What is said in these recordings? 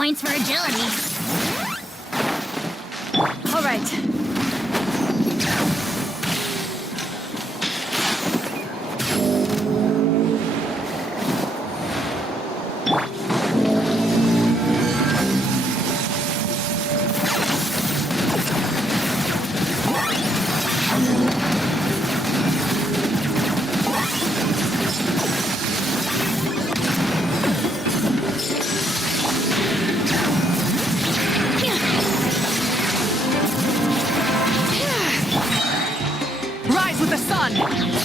points for agility. All right.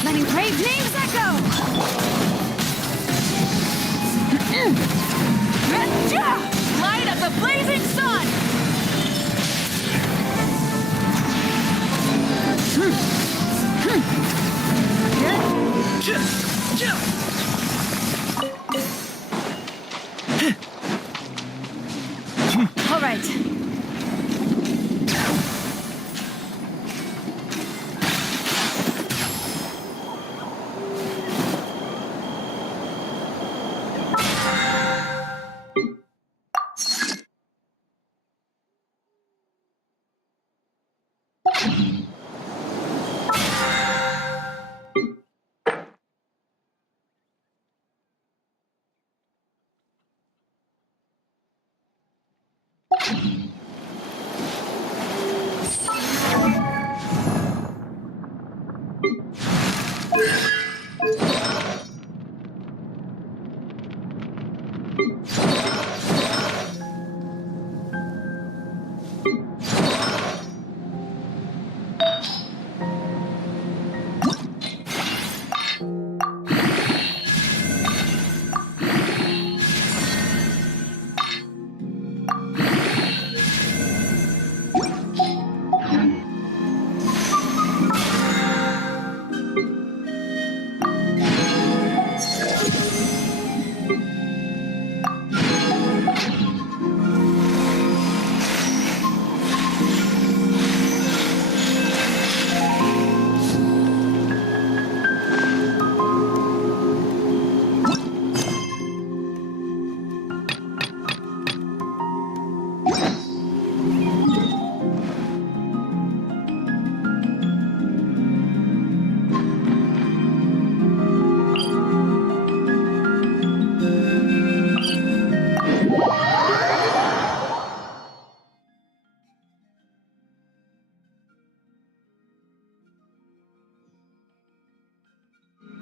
Letting brave names echo! Light of the blazing sun! All right.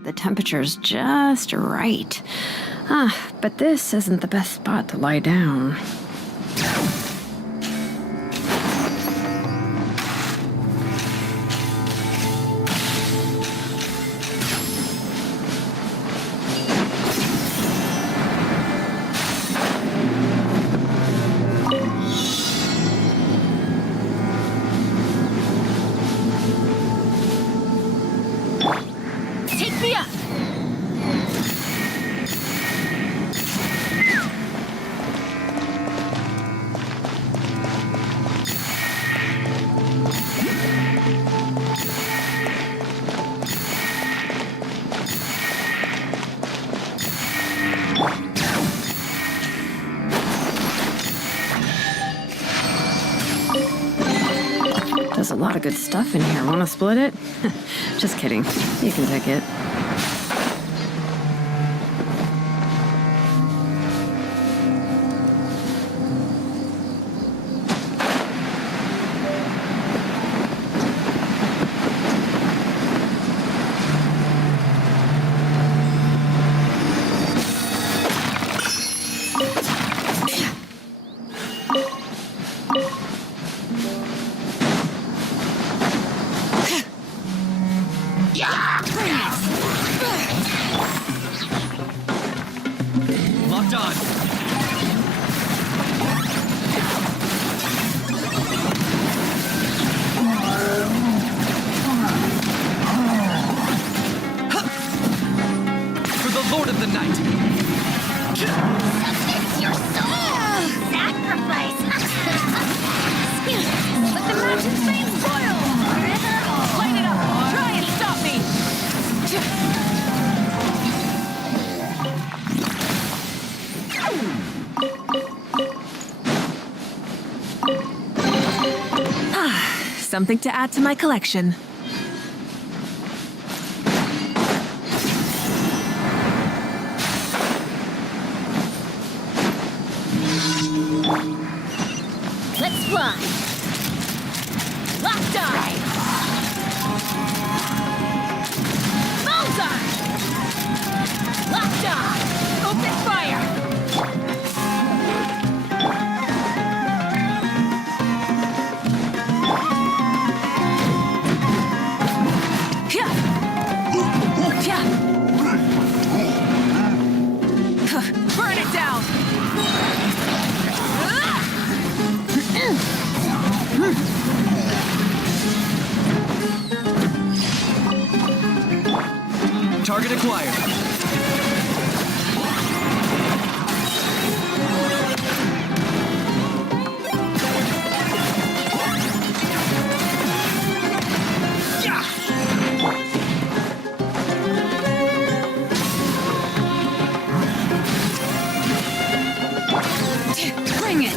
The temperature's just right. But this isn't the best spot to lie down. There's a lot of good stuff in here. Want to split it? Just kidding. You can take it. Locked on. For the Lord of the Night. Submit your soul! Sacrifice! Let the mountain flames boil! Light it up! Try and stop me! something to add to my collection. Let's fly. Locked on. Bullseye. Locked on. Open fire. Burn it down! Target acquired. Bring it!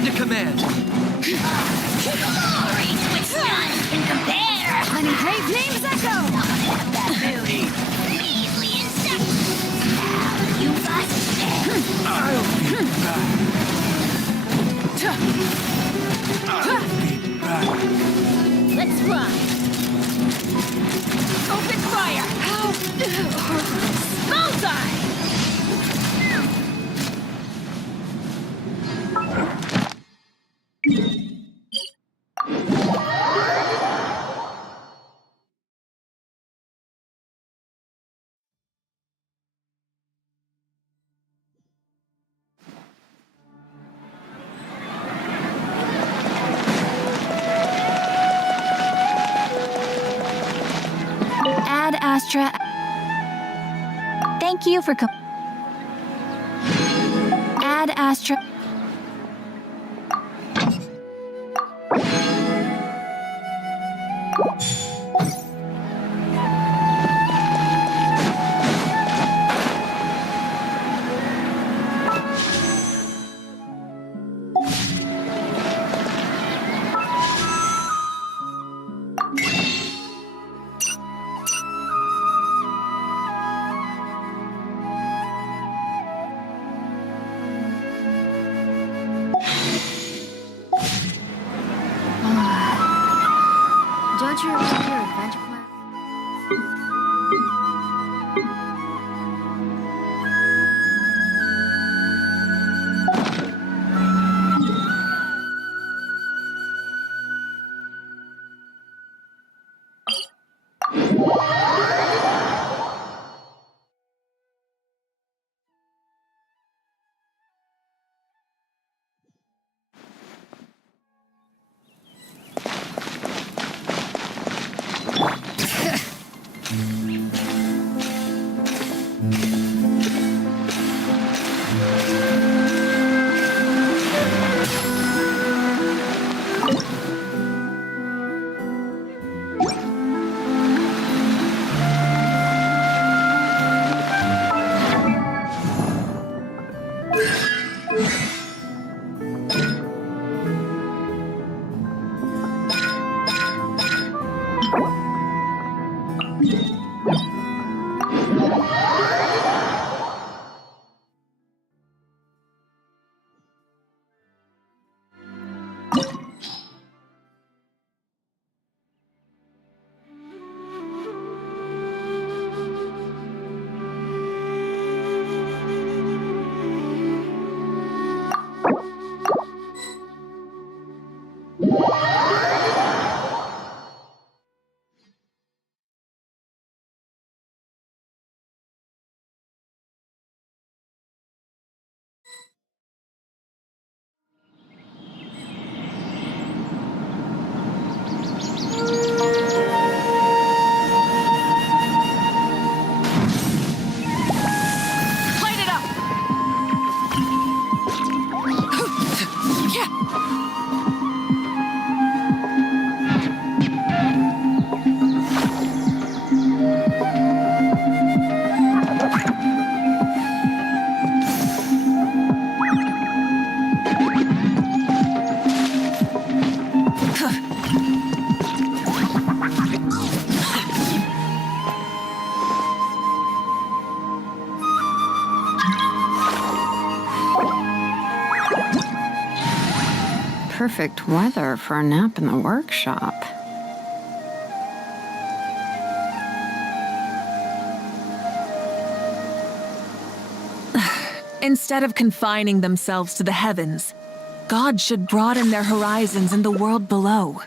Ready to command. Glory to its none can compare. Honey, brave name's Echo! That booty. Measly insect. Now you must stay. I'll be back. I'll be back. Let's run. Open fire. Bullseye. Ad Astra. Thank you for Ad Astra. Don't you remember your adventure plan? Light it up! Perfect weather for a nap in the workshop. Instead of confining themselves to the heavens, God should broaden their horizons in the world below.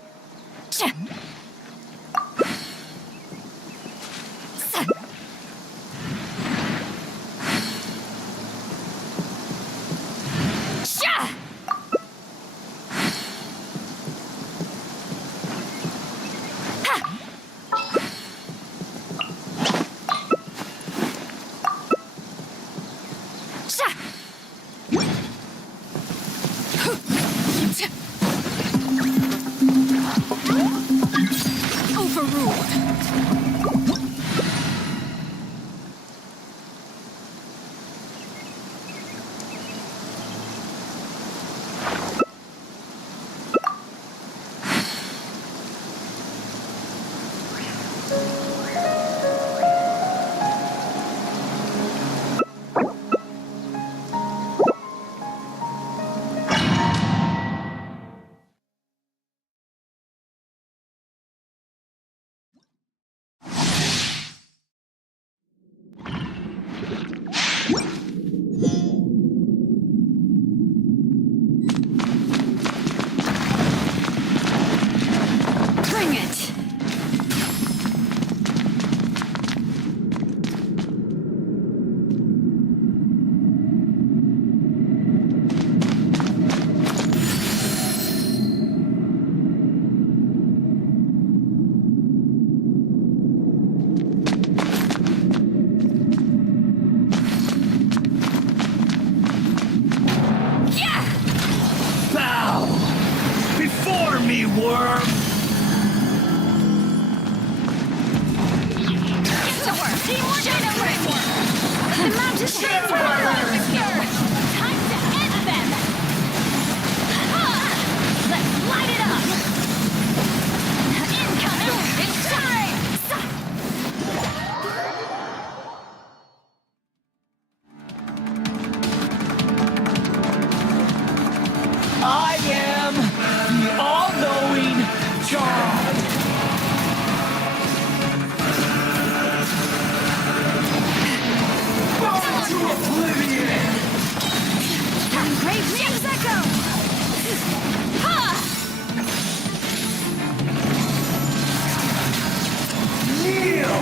Teamwork is great. The mountain streams time to end them. Let's light it up. Incoming. It's time. I am the all-knowing God. Fall to oblivion. Great names echo. Kneel.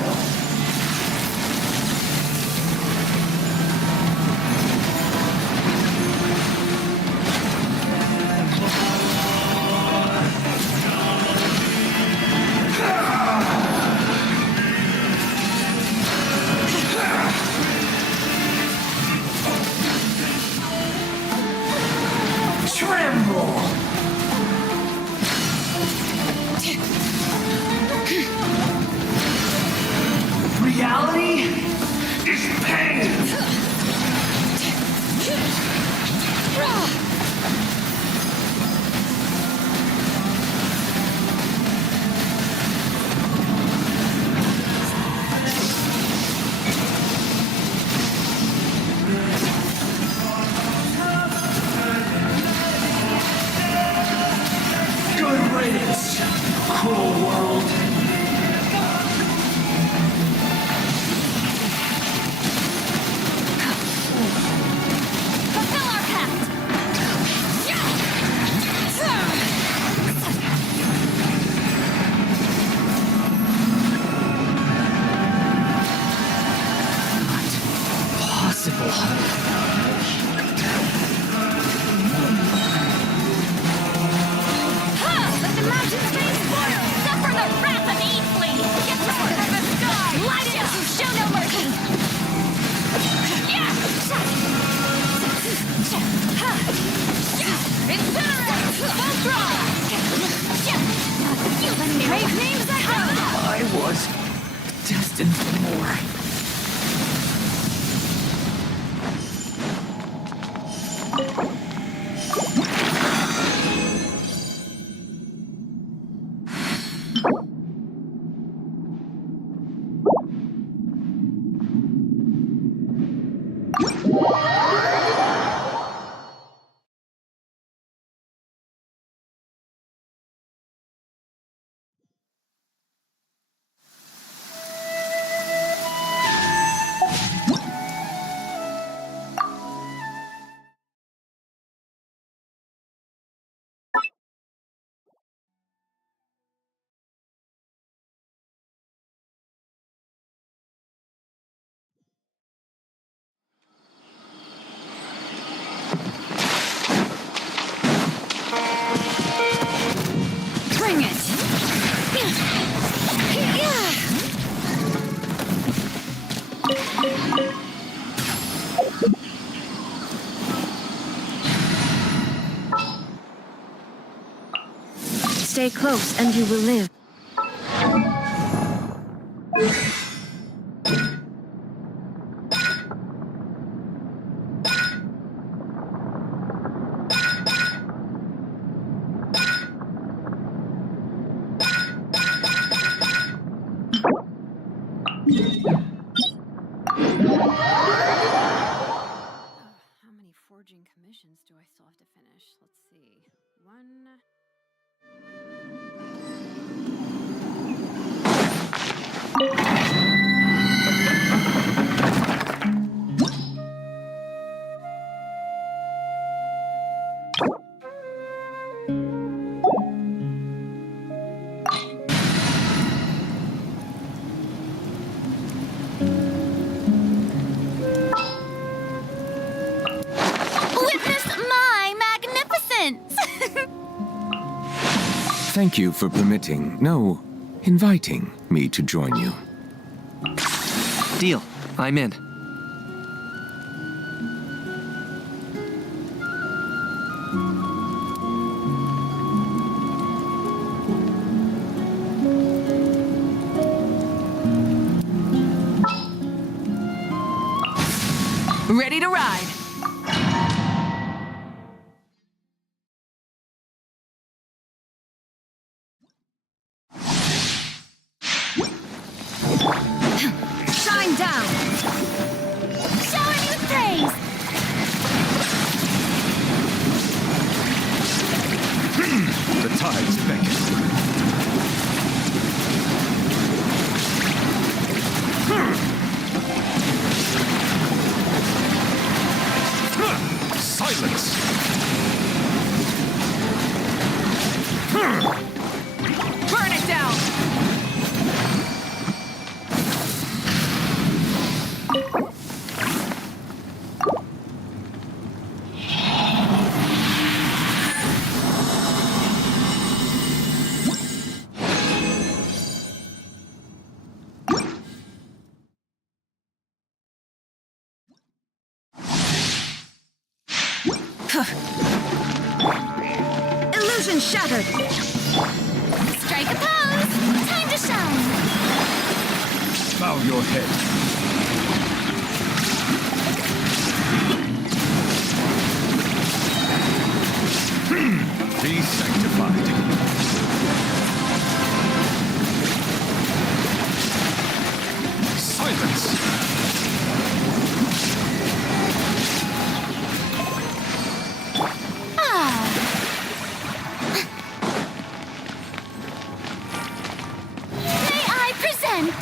Tremble. Reality is pain. Good riddance, cruel world. Fulfill our pact. Possible. Let the mountains be spoiled. Suffer the wrath of Eastly. Get down from the sky. Light it up. Show no mercy. Incinerate. Full throttle. Great names ahead. I was destined for more. Bring it. Stay close and you will live. How many forging commissions do I still have to finish? Let's see. One. Witness my magnificence. Thank you for permitting, no, inviting me to join you. Deal. I'm in. Ready to ride. Shine down! Showing you praise! The tides beckon. Silence! Burn it down. Illusion shattered! Strike a pose! Time to shine! Bow your head. Be sanctified. Silence! May I present?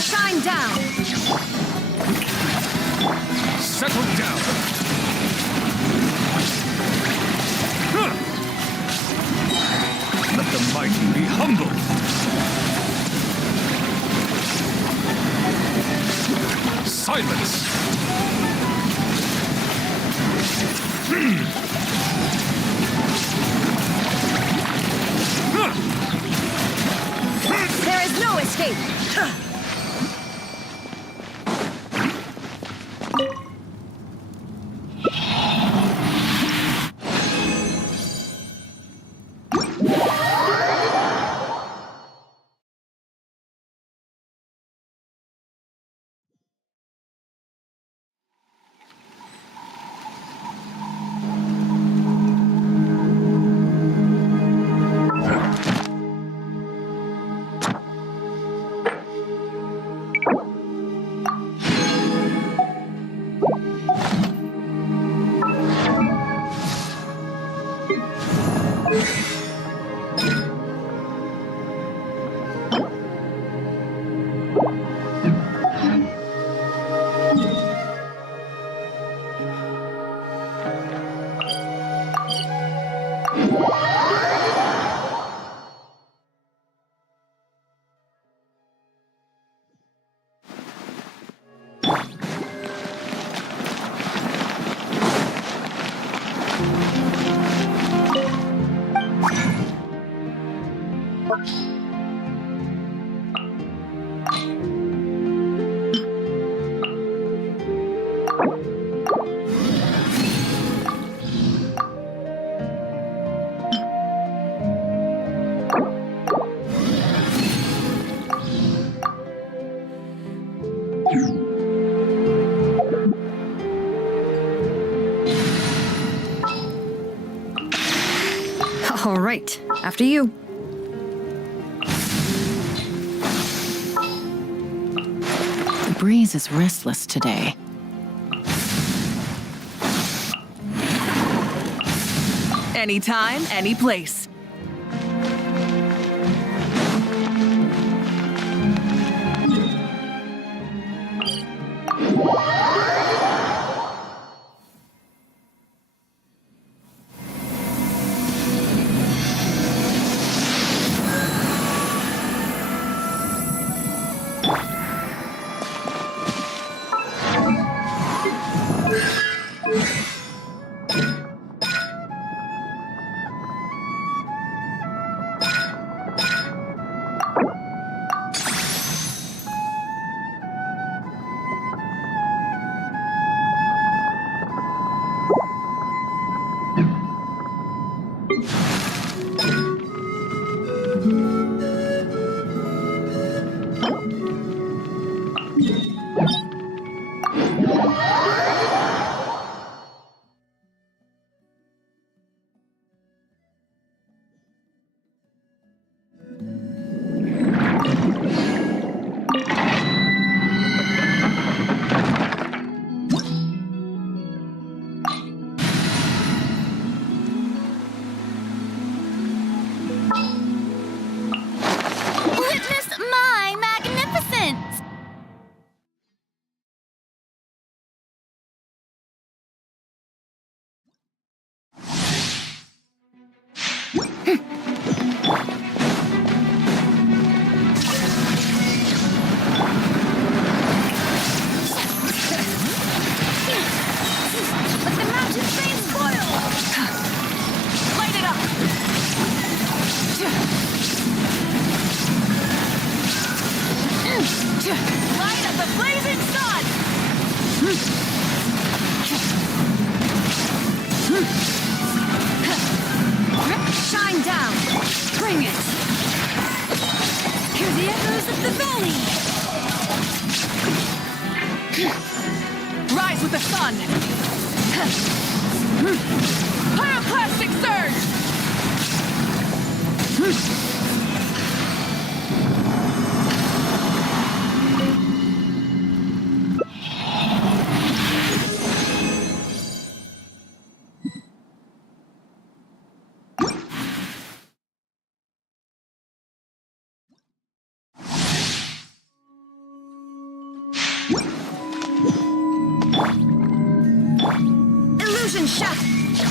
Shine down! Settle down! Huh. Let the mighty be humble! Silence! There is no escape! All right, after you. The breeze is restless today. Anytime, any place. Witness my magnificence! Let the mountain flames boil! Light it up! Light up the blazing sun! Shine down! Bring it! Hear the echoes of the valley! Rise with the sun! Pyroclastic surge! Illusion shot!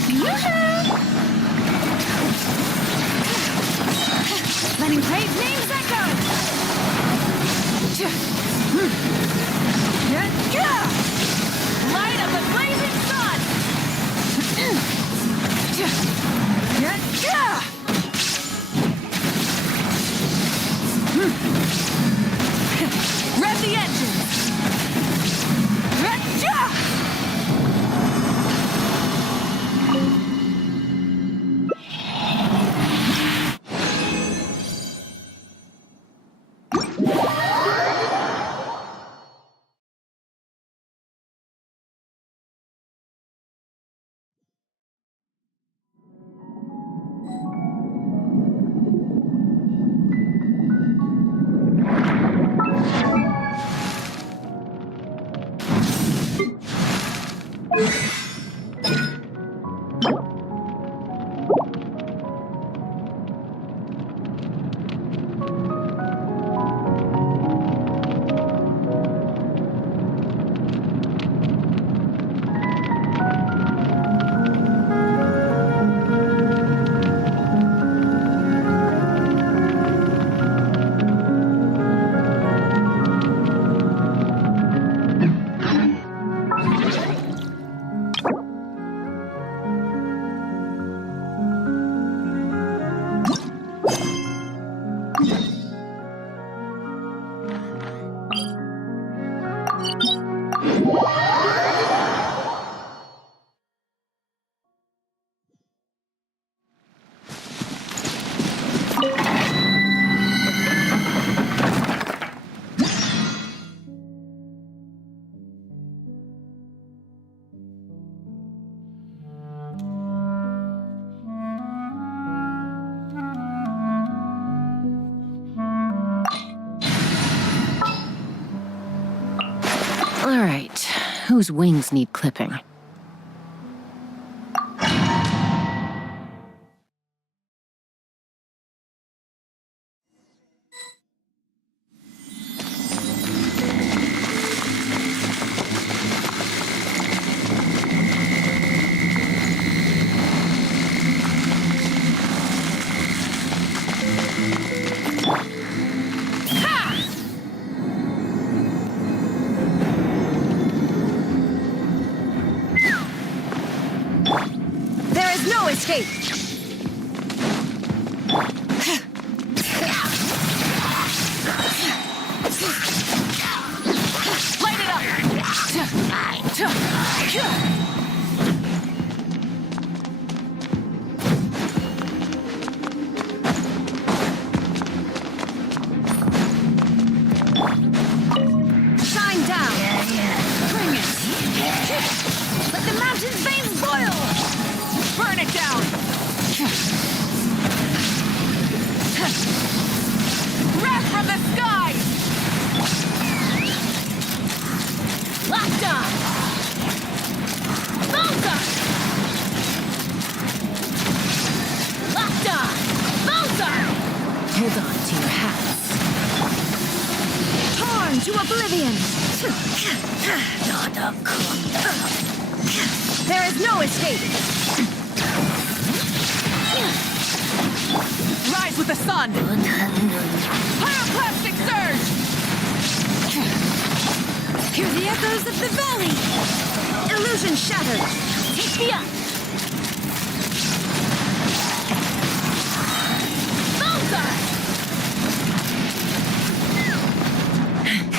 Yoo-hoo! Letting great names echo! Light up the blazing sun! Rev the engines! All right, whose wings need clipping? escape. Light it up! Shine down. Bring it. Let the mountain's veins boil. Burn it down! Wrath from the sky! Locked on! Bullseye! Locked on! Bullseye! Hold on to your hats. Torn to oblivion. There is no escape. Rise with the sun! Pyroclastic surge! Hear the echoes of the valley. Illusion shattered. Take me up! Bullseye!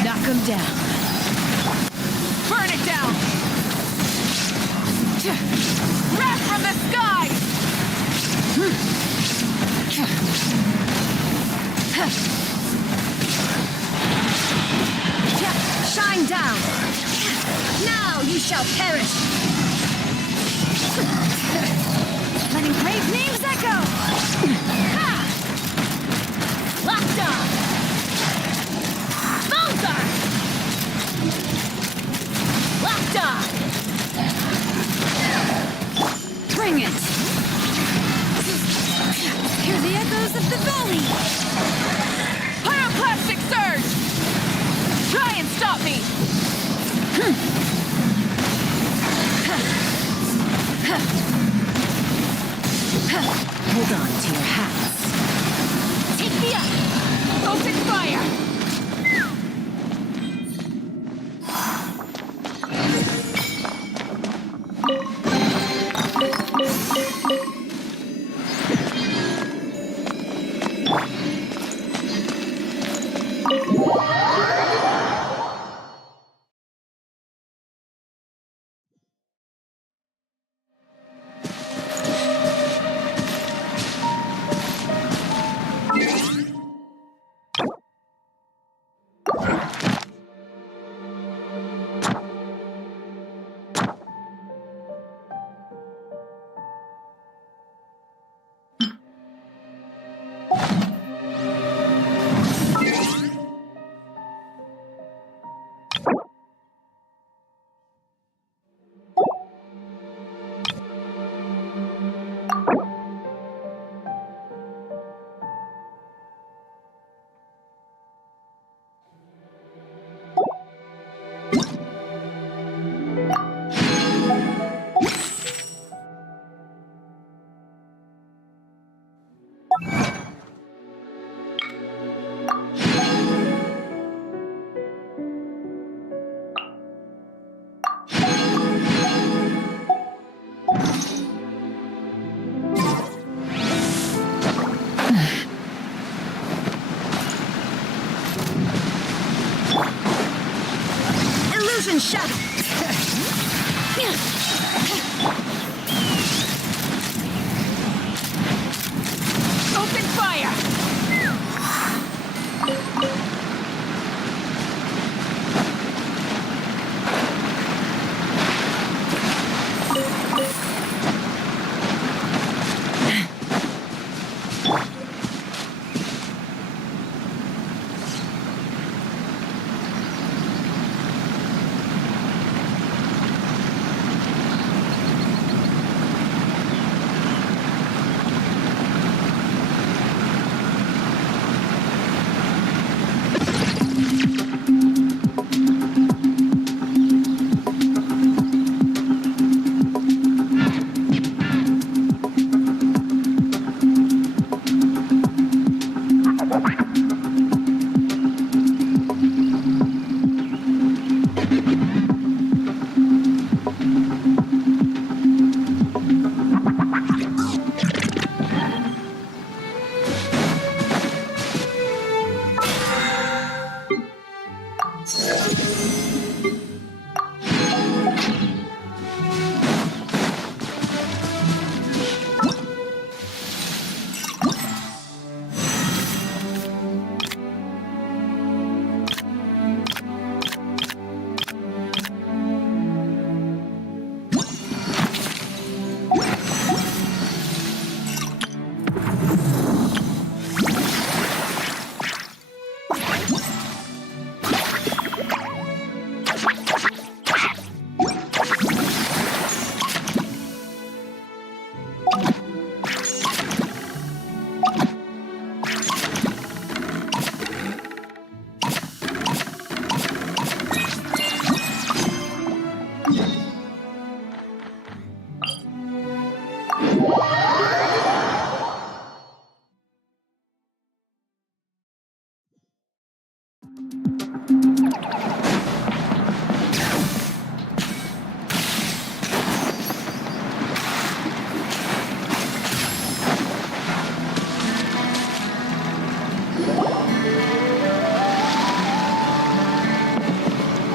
Knock him down. Burn it down! Wrath from the sky! Shine down. Now you shall perish. Letting brave names echo. Ha! Locked on! Bullseye! Locked on! Bring it. Hear the echoes of the valley. Pyroclastic surge! Try and stop me! Hold on to your hats. Take me up! Open fire!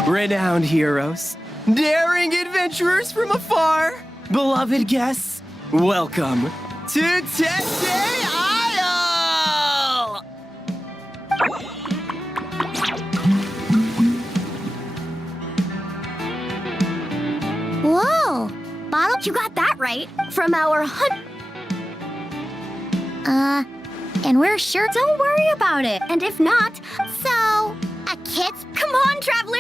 Renowned heroes, daring adventurers from afar, beloved guests, welcome to Tete Isle! Whoa! Bottle, you got that right. From our hunt. And we're sure. Don't worry about it. And if not, so. A kiss? Come on, traveler!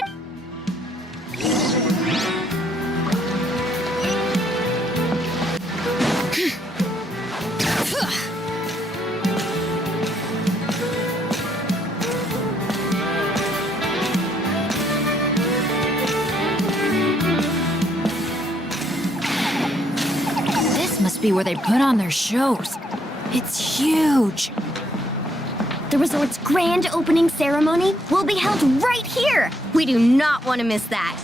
This must be where they put on their shows. It's huge. The resort's grand opening ceremony will be held right here. We do not want to miss that.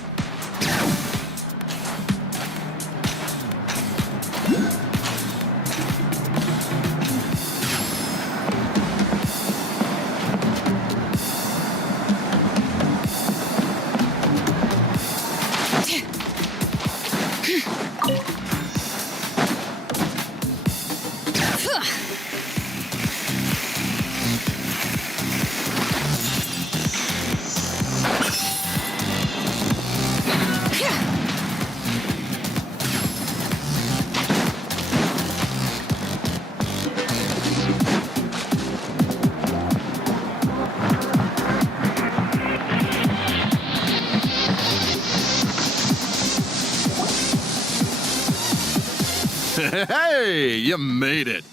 Hey, you made it.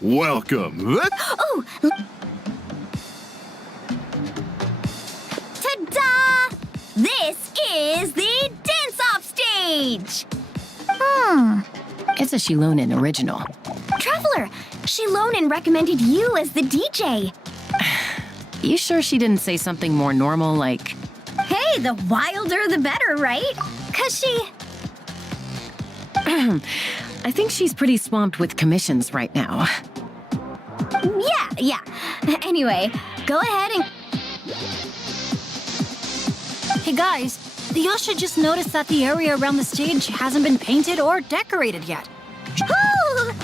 Welcome. Oh! Ta-da! This is the dance-off stage! It's a Shilonen original. Traveler, Shilonen recommended you as the DJ. You sure she didn't say something more normal like, Hey, the wilder the better, right? 'Cause she... I think she's pretty swamped with commissions right now. Yeah. Anyway, go ahead and... Hey guys, the Yasha just noticed that the area around the stage hasn't been painted or decorated yet. Woo!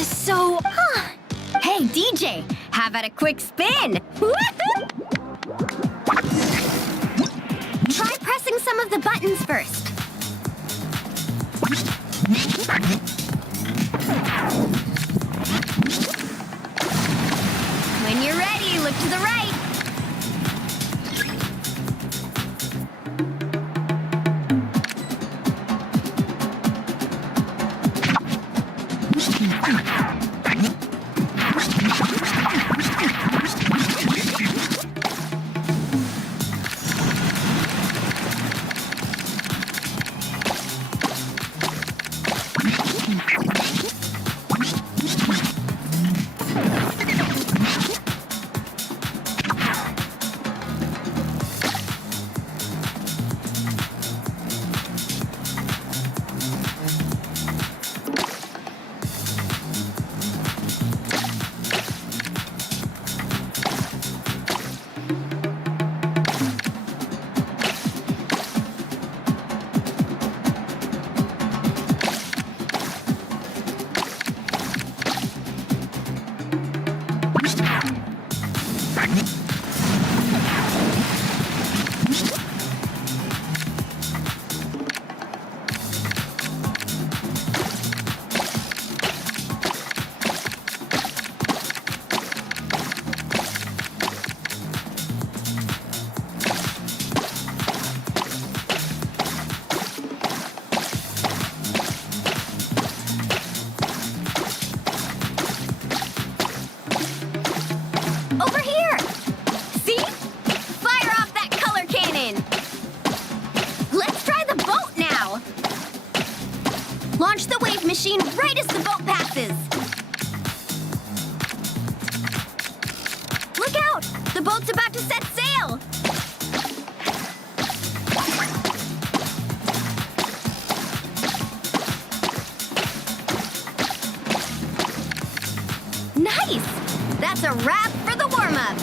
So, Hey, DJ, how about a quick spin? Try pressing some of the buttons first. When you're ready, look to the right. Over here! See? Fire off that color cannon! Let's try the boat now! Launch the wave machine right as the boat passes! Look out! The boat's about to set sail! Nice! That's a wrap for the warm-up!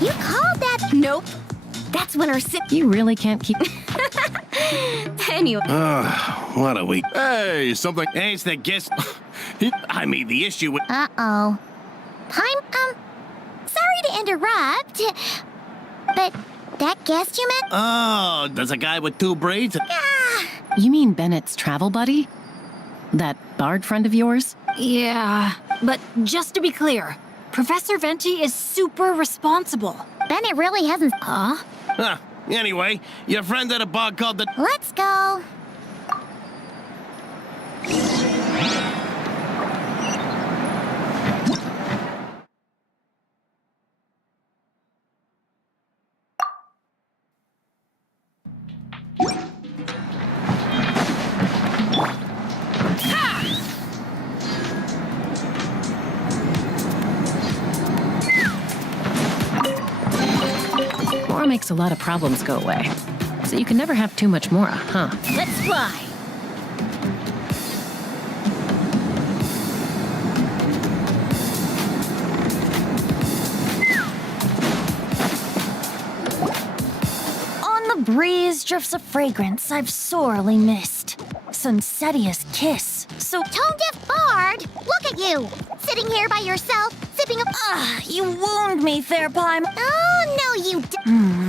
You called that? Nope. That's when our You really can't keep. Anyway. What a week. Hey, something. Hey, it's the guest. I mean, the issue with. Uh-oh. Sorry to interrupt, but that guest you met? Oh, there's a guy with 2 braids. You mean Bennett's travel buddy? That bard friend of yours? Yeah, but just to be clear, Professor Venti is super responsible. Bennett really hasn't. Huh? Huh. Anyway, your friend at a bar called the. Let's go. Mora makes a lot of problems go away. So you can never have too much Mora, huh? Let's fly! On the breeze drifts a fragrance I've sorely missed. Sunsetia's kiss. So Tone-deaf bard, look at you, sitting here by yourself, sipping a. you wound me, Fair Pime. Oh no, you.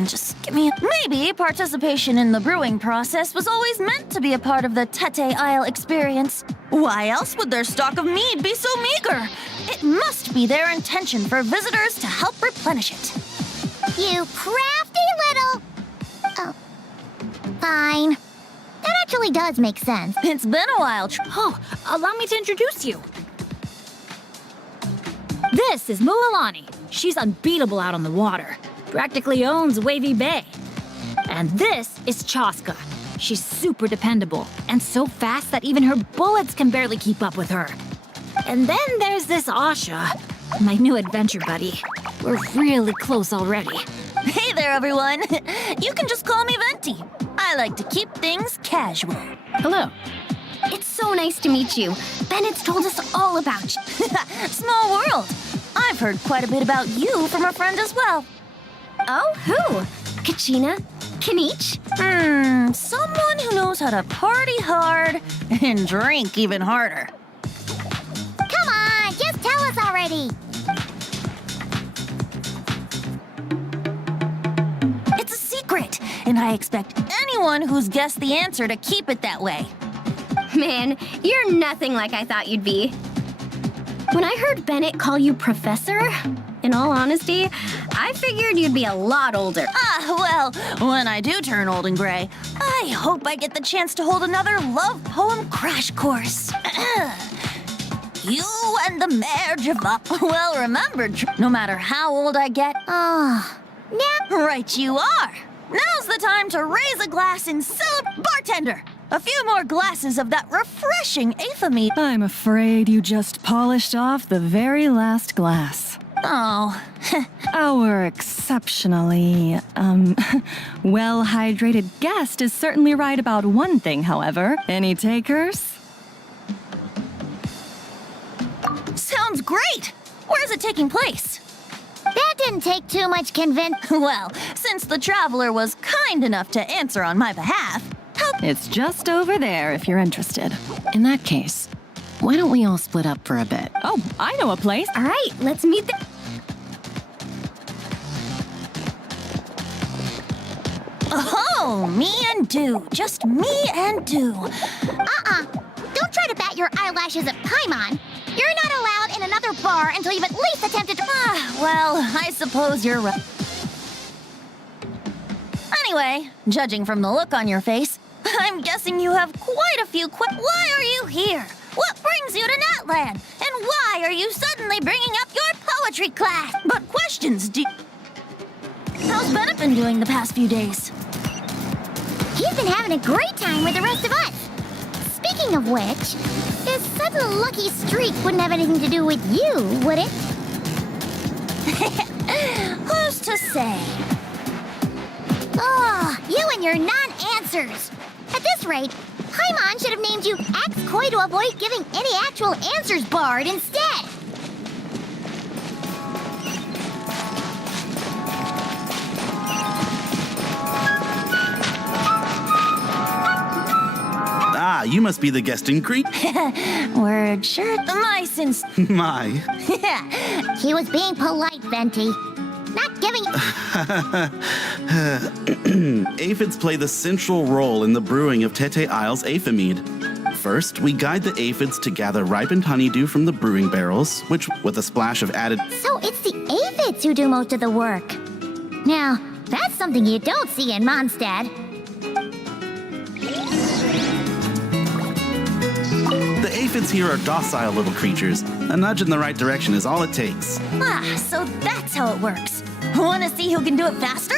Just give me a... Maybe participation in the brewing process was always meant to be a part of the Tete Isle experience. Why else would their stock of mead be so meager? It must be their intention for visitors to help replenish it. You crafty little. Oh, fine. That actually does make sense. It's been a while. Oh, allow me to introduce you. This is Mualani. She's unbeatable out on the water. Practically owns Wavy Bay. And this is Chaska. She's super dependable and so fast that even her bullets can barely keep up with her. And then there's this Asha, my new adventure buddy. We're really close already. Hey there, everyone. You can just call me Venti. I like to keep things casual. Hello. It's so nice to meet you. Bennett's told us all about you. Small world. I've heard quite a bit about you from a friend as well. Oh, who? Kachina? Kanich? Someone who knows how to party hard and drink even harder. Come on, just tell us already. It's a secret, and I expect anyone who's guessed the answer to keep it that way. Man, you're nothing like I thought you'd be. When I heard Bennett call you Professor, in all honesty, I figured you'd be a lot older. Well, when I do turn old and gray, I hope I get the chance to hold another love poem crash course. You and the Mayor Javop. Well, remember, no matter how old I get, right you are. Now's the time to raise a glass and celebrate. Bartender, a few more glasses of that refreshing Aphamy. I'm afraid you just polished off the very last glass. Oh, Our exceptionally, well-hydrated guest is certainly right about one thing, however. Any takers? sounds great! Where's it taking place? That didn't take too much convince. Well, since the traveler was kind enough to answer on my behalf, It's just over there if you're interested. In that case, why don't we all split up for a bit? Oh, I know a place. All right, let's meet the... Oh, me and Do. Just me and Do. Don't try to bat your eyelashes at Paimon. You're not allowed in another bar until you've at least attempted to... Well, I suppose you're right. Anyway, judging from the look on your face, I'm guessing you have quite a few Why are you here? What brings you to Natland? And why are you suddenly bringing up your poetry class? But questions, How's Bennett been doing the past few days? He's been having a great time with the rest of us. Speaking of which, his sudden lucky streak wouldn't have anything to do with you, would it? Who's to say? Oh, you and your non-answers. At this rate, Paimon should have named you Axe Koi to avoid giving any actual answers barred instead. Ah, you must be the guest in Crete. Word sure. My since. My. He was being polite, Venti. Not giving... Aphids play the central role in the brewing of Tete Isle's aphid. First, we guide the aphids to gather ripened honeydew from the brewing barrels, which, with a splash of added... So it's the aphids who do most of the work. Now, that's something you don't see in Mondstadt. The aphids here are docile little creatures. A nudge in the right direction is all it takes. So that's how it works. Wanna see who can do it faster?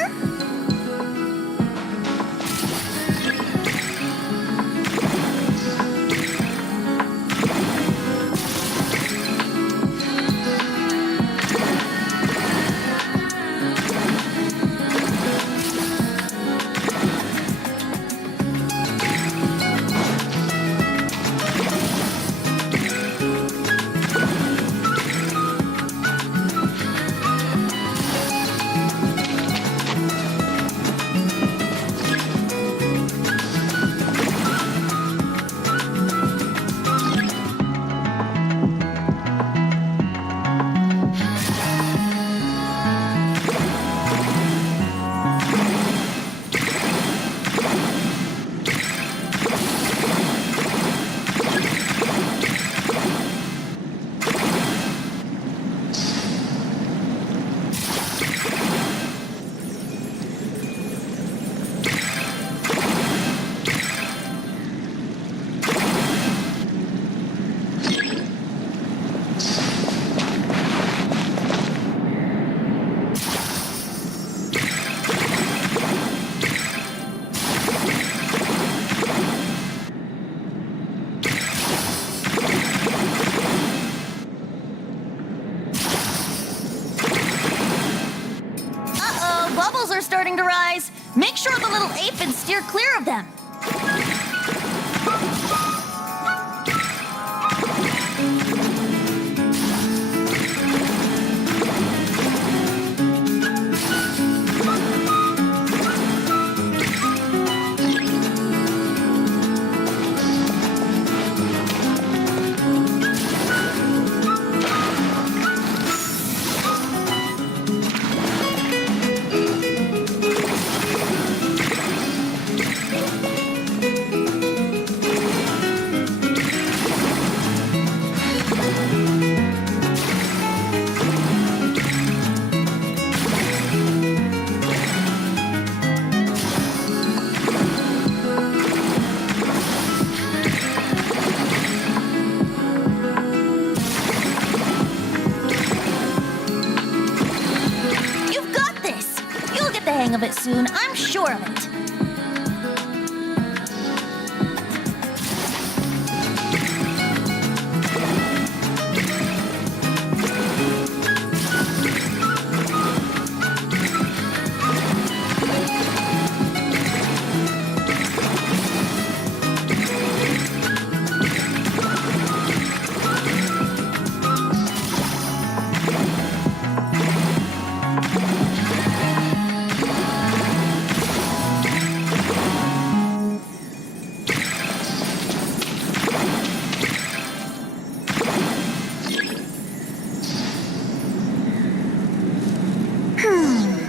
soon, I'm sure of it.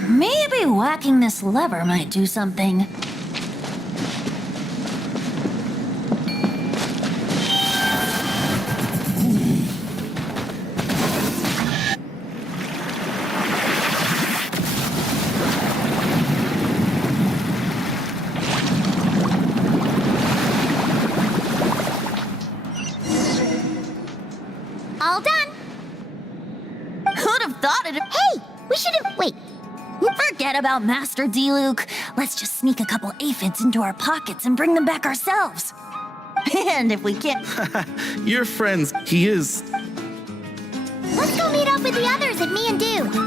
Maybe whacking this lever might do something. All done. Who'd have thought it? Hey, we should have... Wait. Forget about Master D-Luke. Let's just sneak a couple aphids into our pockets and bring them back ourselves. And if we can't... Your friends, he is. Let's go meet up with the others at Me and Do.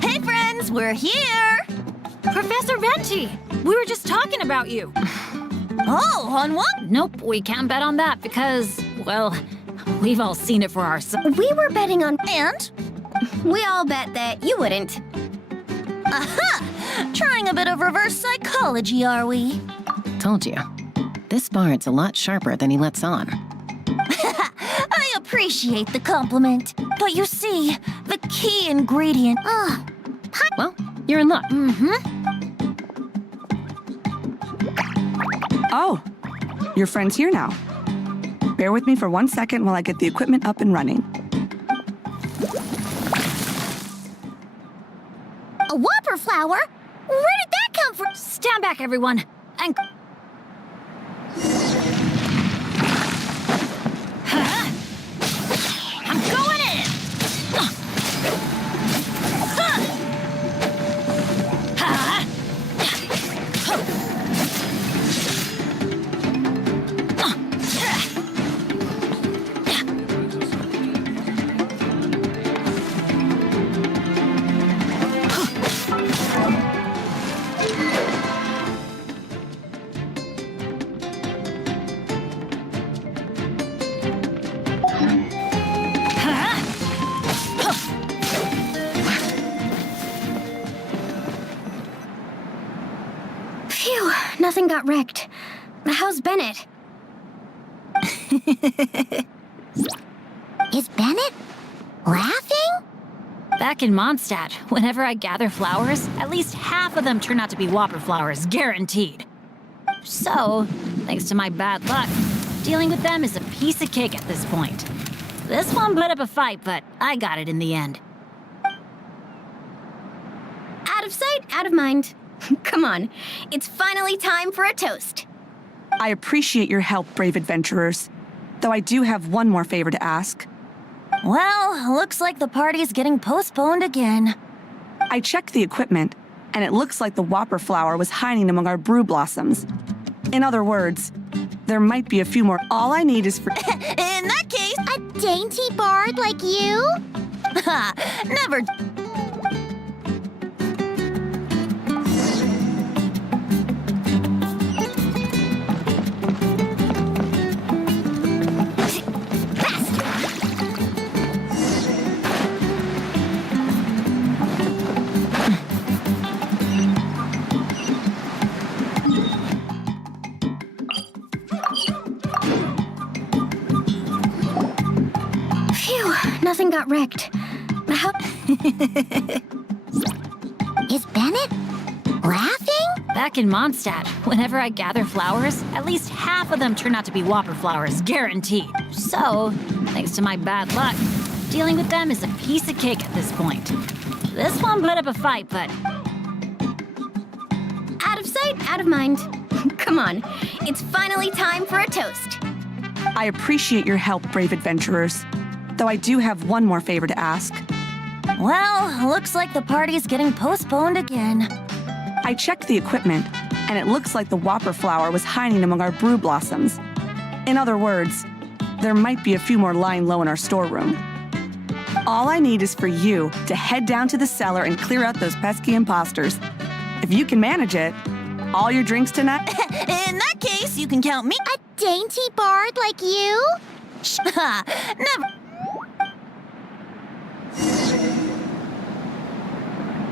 Hey friends, we're here! Professor Venti! We were just talking about you. Oh, on what? Nope, we can't bet on that because, well, we've all seen it for ourselves. We were betting on... And? We all bet that you wouldn't. Aha! Trying a bit of reverse psychology, are we? Told you. This bard's a lot sharper than he lets on. I appreciate the compliment. But you see, the key ingredient... Well, you're in luck. Oh, your friend's here now. Bear with me for 1 second while I get the equipment up and running. A whopper flower? Where did that come from? Stand back, everyone. And... I'm going in! Phew, nothing got wrecked. How's Bennett? Is Bennett laughing? Back in Mondstadt, whenever I gather flowers, at least half of them turn out to be whopper flowers, guaranteed. So, thanks to my bad luck, dealing with them is a piece of cake at this point. This one put up a fight, but I got it in the end. Out of sight, out of mind. Come on, it's finally time for a toast. I appreciate your help, brave adventurers. Though I do have one more favor to ask. Well, looks like the party's getting postponed again. I checked the equipment, and it looks like the whopper flower was hiding among our brew blossoms. In other words, there might be a few more. All I need is for... In that case... A dainty bard like you? Ha! Never... Phew, nothing got wrecked. How... Is Bennett laughing? Back in Mondstadt, whenever I gather flowers, at least half of them turn out to be whopper flowers, guaranteed. So, thanks to my bad luck, dealing with them is a piece of cake at this point. This one put up a fight, but... Out of sight, out of mind. Come on, it's finally time for a toast. I appreciate your help, brave adventurers. Though I do have one more favor to ask. Well, looks like the party's getting postponed again. I checked the equipment, and it looks like the whopper flower was hiding among our brew blossoms. In other words, there might be a few more lying low in our storeroom. All I need is for you to head down to the cellar and clear out those pesky imposters. If you can manage it, all your drinks tonight... In that case, you can count me... A dainty bard like you? Ha! Never...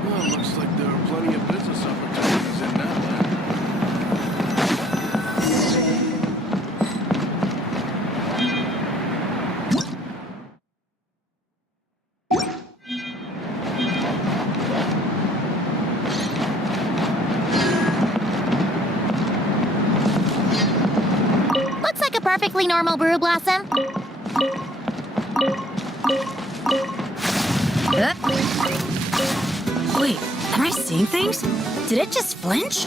Well, looks like there are plenty of business opportunities in that land. Looks like a perfectly normal brew blossom. Wait, am I seeing things? Did it just flinch?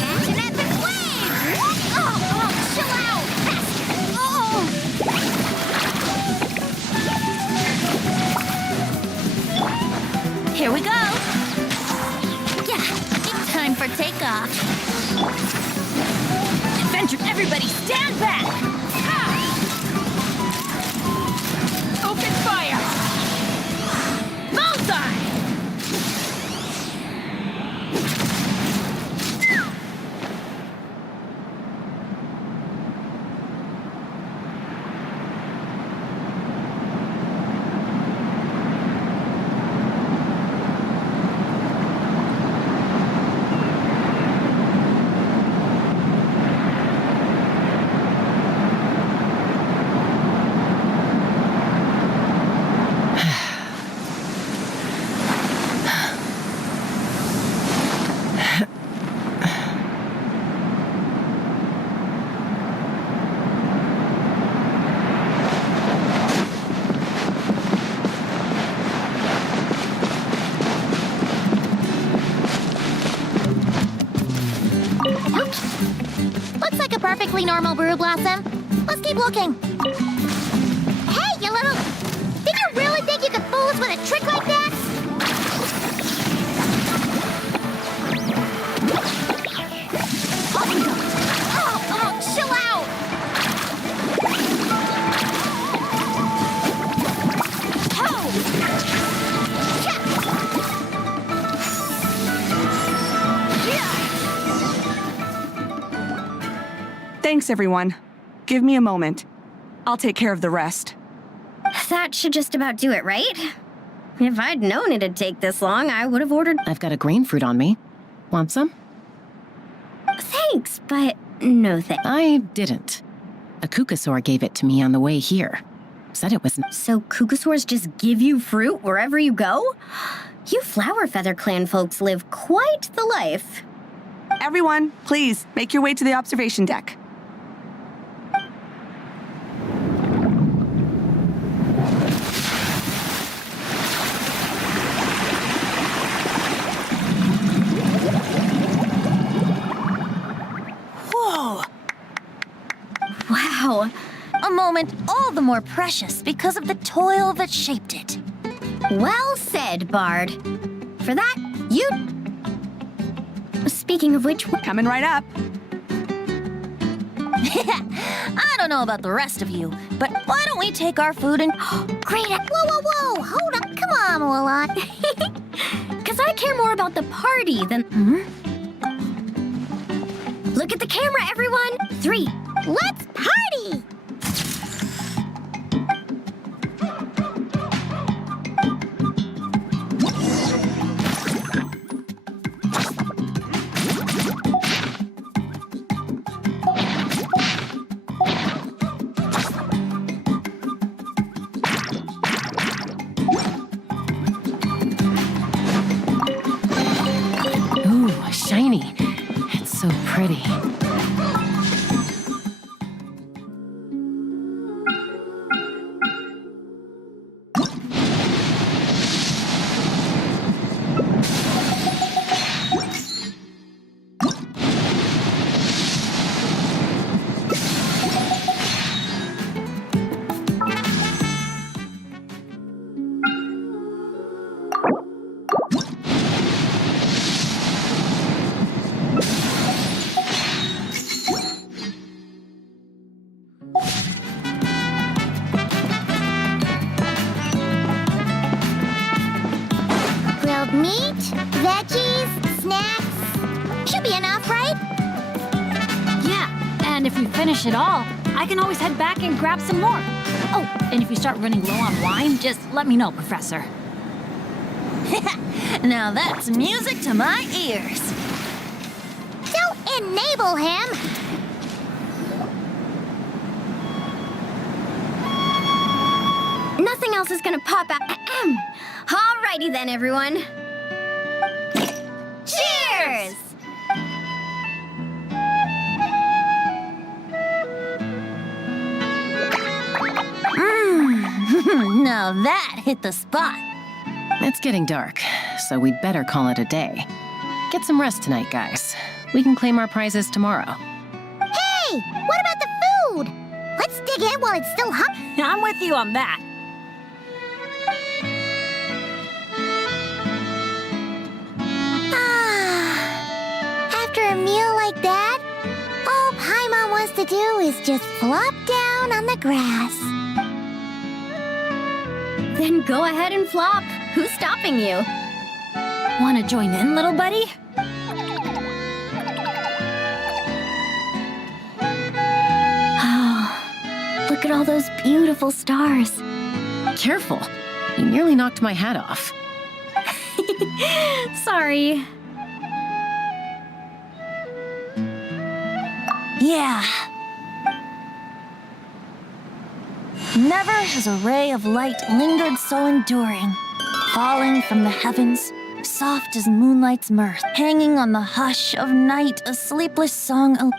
Catch an epic wave! Oh, chill out! Here we go. Yeah, time for takeoff. Adventure, everybody stand back! Open fire! Bullseye! Looks like a perfectly normal brew blossom. Let's keep looking. Hey, you little... Did you really think you could fool us with a trick like that? Oh, chill out! Thanks, everyone. Give me a moment. I'll take care of the rest. That should just about do it, right? If I'd known it'd take this long, I would have ordered... I've got a grain fruit on me. Want some? Thanks, but no thanks. I didn't. A kukasaur gave it to me on the way here. Said it was... So kukasaurs just give you fruit wherever you go? You Flower Feather Clan folks live quite the life. Everyone, please, make your way to the observation deck. Wow. A moment all the more precious because of the toil that shaped it. Well said, Bard. For that, you... Speaking of which... Coming right up. I don't know about the rest of you, but why don't we take our food and... Great. Whoa. Hold up. Come on, Willot. Because I care more about the party than... Look at the camera, everyone. 3. Let's party! Ooh, shiny. It's so pretty. Grilled meat, veggies, snacks. Should be enough, right? Yeah, and if we finish it all, I can always head back and grab some more. Oh, and if you start running low on wine, just let me know, Professor. Now that's music to my ears. Don't enable him! Nothing else is gonna pop out. Alrighty then, everyone. Cheers! Now that hit the spot. It's getting dark, so we'd better call it a day. Get some rest tonight, guys. We can claim our prizes tomorrow. Hey! What about the food? Let's dig in while it's still hot. I'm with you on that. After a meal like that, all Paimon wants to do is just flop down on the grass. Then go ahead and flop. Who's stopping you? Want to join in, little buddy? Oh, look at all those beautiful stars. Careful. You nearly knocked my hat off. Sorry. Yeah. Never has a ray of light lingered so enduring, falling from the heavens, soft as moonlight's mirth, hanging on the hush of night, a sleepless song.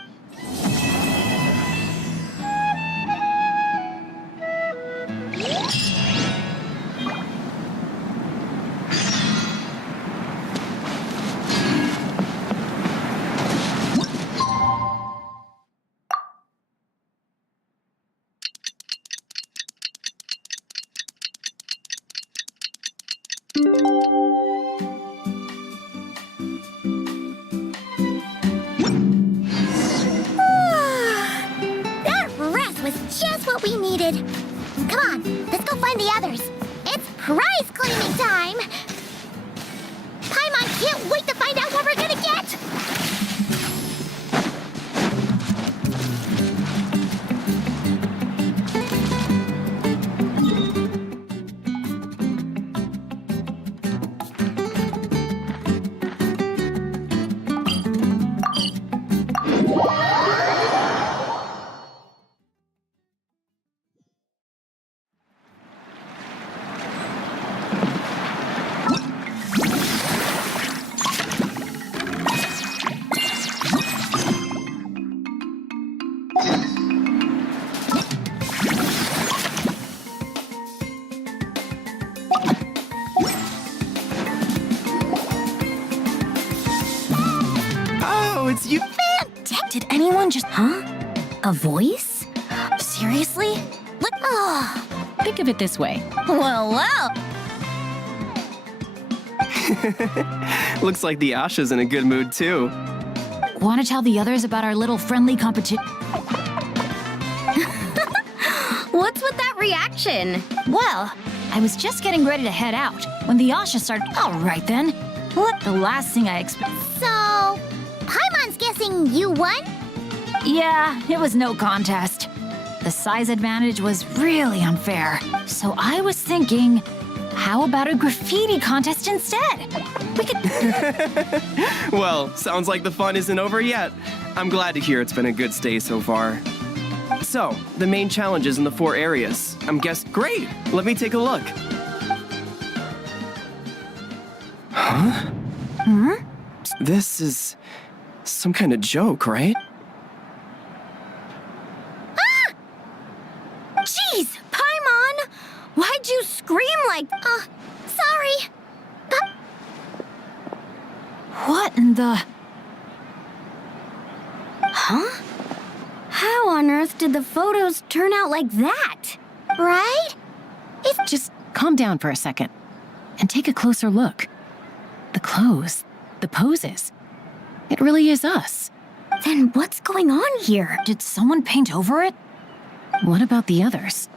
That rest was just what we needed. Come on, let's go find the others. It's prize claiming time. Paimon can't wait to find out what we're gonna get. Oh, it's you. Did anyone just... Huh? A voice? Seriously? Look. Oh. Think of it this way. Well. Looks like the Asha's in a good mood too. Want to tell the others about our little friendly competition? What's with that reaction? Well, I was just getting ready to head out when the Asha started. All right then. What? The last thing I expect. So, Paimon's guessing you won? Yeah, it was no contest. The size advantage was really unfair. So I was thinking, how about a graffiti contest instead? We could. Well, sounds like the fun isn't over yet. I'm glad to hear it's been a good stay so far. So, the main challenges in the 4 areas. I'm guessing. Great! Let me take a look. Huh? This is some kind of joke, right? Jeez, Paimon! Why'd you scream like... sorry. What in the... Huh? How on earth did the photos turn out like that? Right? Just calm down for a second and take a closer look. The clothes, the poses. It really is us. Then what's going on here? Did someone paint over it? What about the others?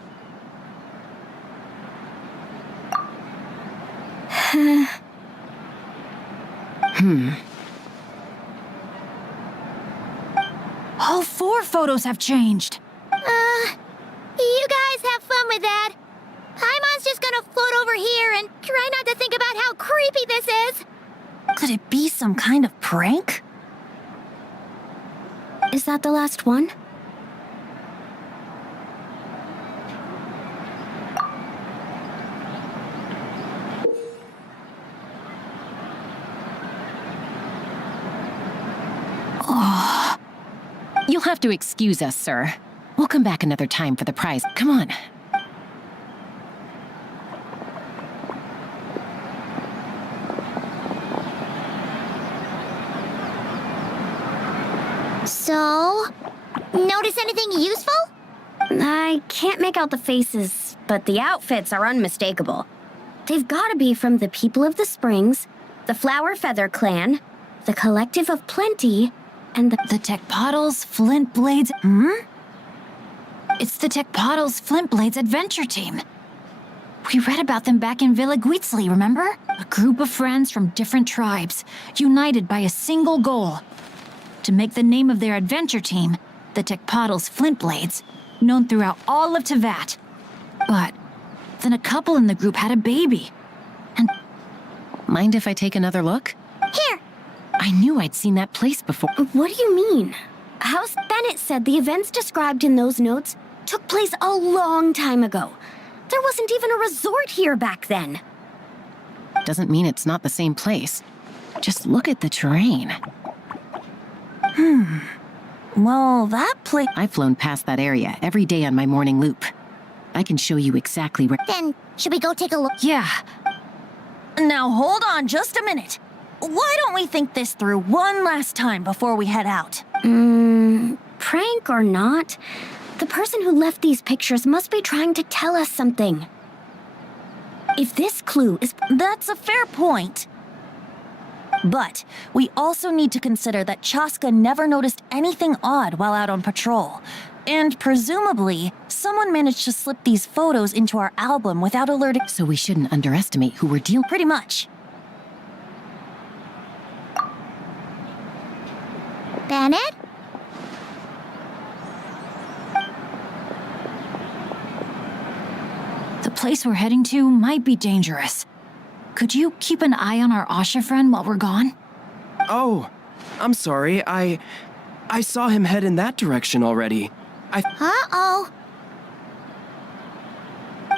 All 4 photos have changed. You guys have fun with that. Paimon's just gonna float over here and try not to think about how creepy this is. Could it be some kind of prank? Is that the last one? You'll have to excuse us, sir. We'll come back another time for the prize. Come on. So, notice anything useful? I can't make out the faces, but the outfits are unmistakable. They've gotta be from the People of the Springs, the Flower Feather Clan, the Collective of Plenty, and the Tecpotles Flint Blades. It's the Tecpotles Flint Blades adventure team. We read about them back in Villa Guitzli, remember? A group of friends from different tribes, united by a single goal. To make the name of their adventure team, the Tecpotles Flint Blades, known throughout all of Teyvat. But then a couple in the group had a baby. And mind if I take another look? Here. I knew I'd seen that place before. What do you mean? House Bennett said the events described in those notes took place a long time ago. There wasn't even a resort here back then. Doesn't mean it's not the same place. Just look at the terrain. Well, that place... I've flown past that area every day on my morning loop. I can show you exactly where... Then, should we go take a look? yeah, Now hold on just a minute. Why don't we think this through one last time before we head out? Prank or not, the person who left these pictures must be trying to tell us something. If this clue is... That's a fair point. But we also need to consider that Chaska never noticed anything odd while out on patrol. And presumably, someone managed to slip these photos into our album without alerting... So we shouldn't underestimate who we're dealing... Pretty much. Bennett? the place we're heading to might be dangerous. Could you keep an eye on our Asha friend while we're gone? Oh, I'm sorry. I saw him head in that direction already. Uh-oh.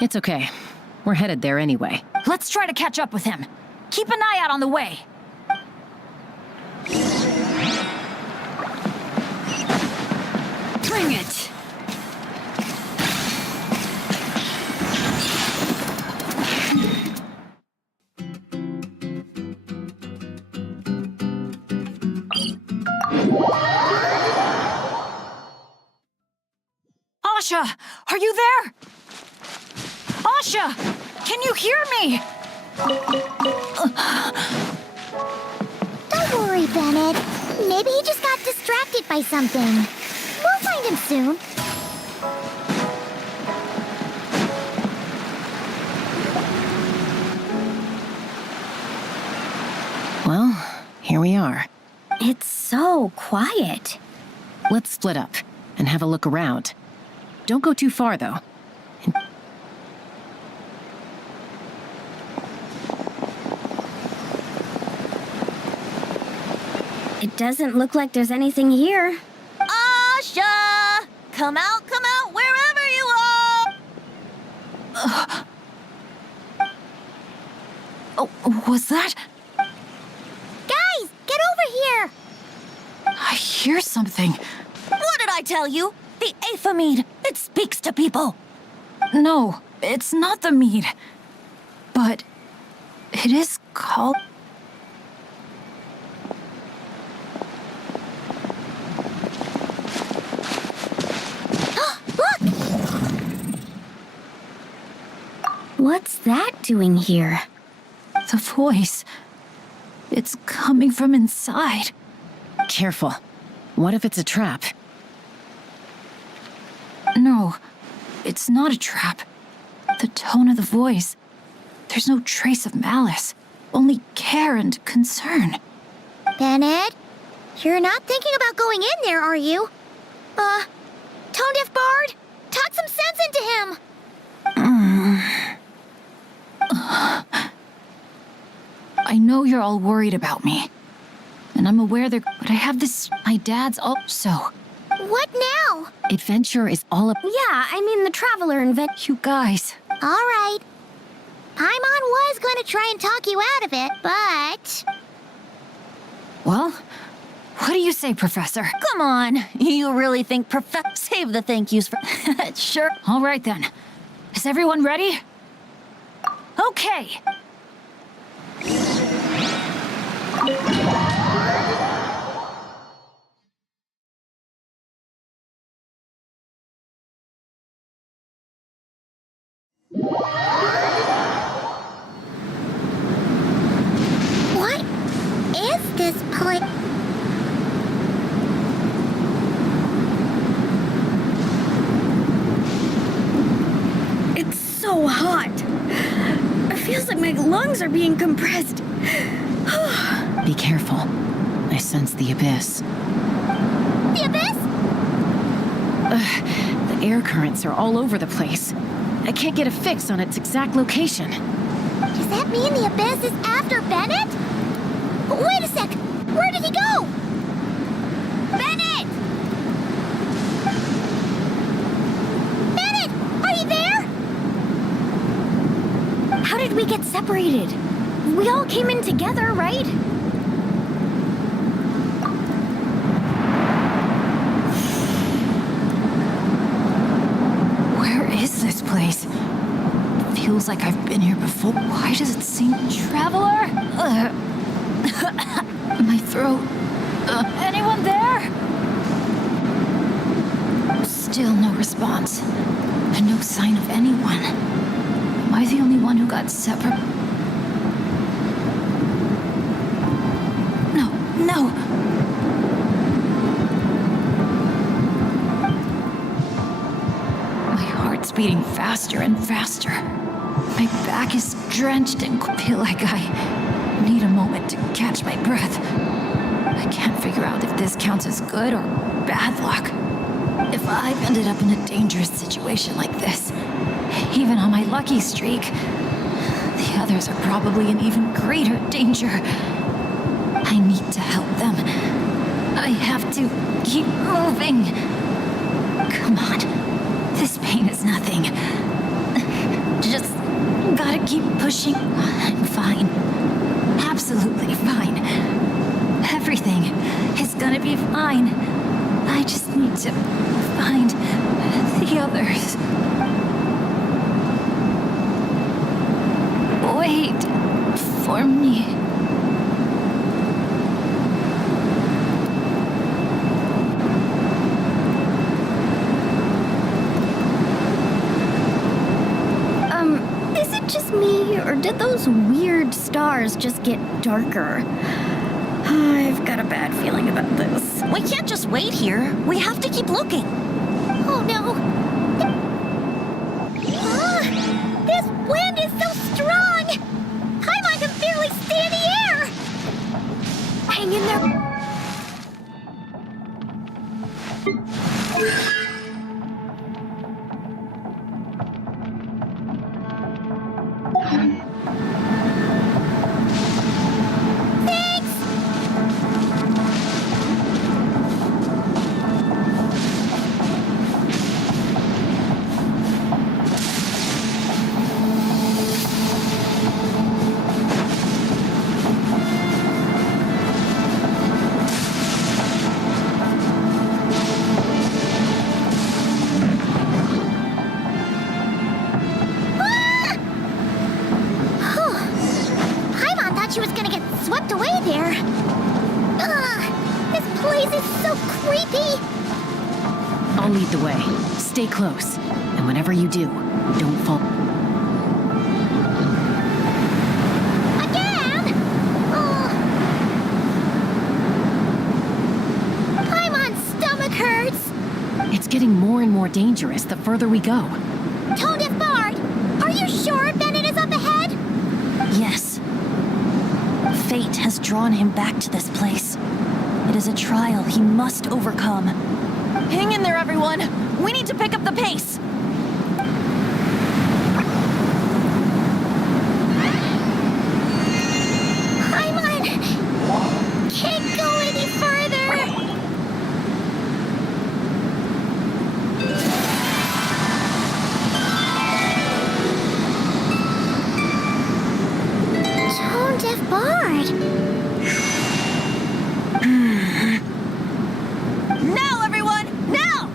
It's okay. We're headed there anyway. Let's try to catch up with him. Keep an eye out on the way. Bring it! Asha, are you there? Asha, can you hear me? Don't worry, Bennett. Maybe he just got distracted by something. We'll find him soon. Well, here we are. It's so quiet. Let's split up and have a look around. Don't go too far, though. It doesn't look like there's anything here. Asha! Come out, wherever you are! Oh, was that? Guys, get over here! I hear something. What did I tell you? The Aphamid. It speaks to people. No, it's not the mead. But it is called... What's that doing here? The voice. It's coming from inside. Careful. What if it's a trap? No, it's not a trap. The tone of the voice. There's no trace of malice. Only care and concern. Bennett, you're not thinking about going in there, are you? Tone Deaf Bard, talk some sense into him! I know you're all worried about me. And I'm aware but I have this... My dad's also... What now? Adventure is all up... Yeah, I mean the Traveler You guys... Alright. Paimon was going to try and talk you out of it, but... Well, what do you say, Professor? Come on. You really think Save the thank yous for... Sure. All right, then. Is everyone ready? Okay. What is this place? It's so hot. It feels like my lungs are being compressed. Be careful. I sense the abyss. The abyss? The air currents are all over the place. I can't get a fix on its exact location. Does that mean the abyss is after Bennett? Wait a sec! Where did he go? Bennett! Bennett! Are you there? How did we get separated? We all came in together, right? Where is this place? Feels like I've been here before. Why does it seem... Traveler? My throat. Anyone there? Still no response. And no sign of anyone. Am I the only one who got separate? No. My heart's beating faster and faster. My back is drenched and I feel like I need a moment to catch my breath. I can't figure out if this counts as good or bad luck. If I've ended up in a dangerous situation like this, even on my lucky streak, the others are probably in even greater danger. I need to help them. I have to keep moving. Come on. This pain is nothing. Just gotta keep pushing. I'm fine. Absolutely fine. Everything is gonna be fine. I just need to find the others. Wait for me. me, or did those weird stars just get darker? I've got a bad feeling about this. We can't just wait here. We have to keep looking. Oh no! This wind is so strong! Paimon can barely stay in the air! Hang in there. She was gonna get swept away there. Ugh, this place is so creepy. I'll lead the way. Stay close. And whenever you do, don't fall. Again? Oh. Paimon's stomach hurts. It's getting more and more dangerous the further we go. Tone Deaf Bard, are you sure Bennett is up ahead? Yes. Fate has drawn him back to this place. It is a trial he must overcome. Hang in there, everyone! We need to pick up the pace! Paimon! Can't go any further! Tone Deaf Bard! Now, everyone! Now!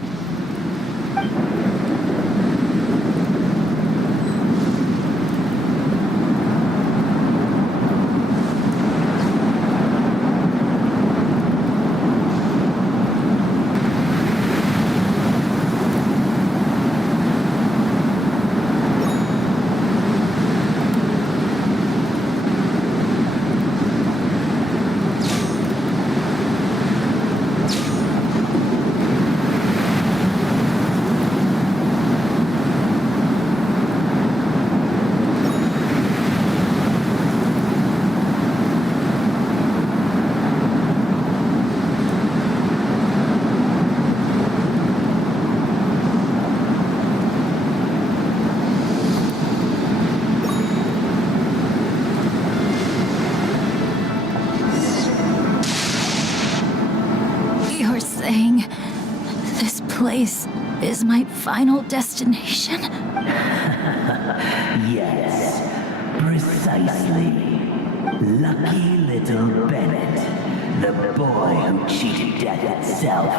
You're saying this place is my final destination? Yes, precisely. Lucky little Bennett, the boy who cheated death itself.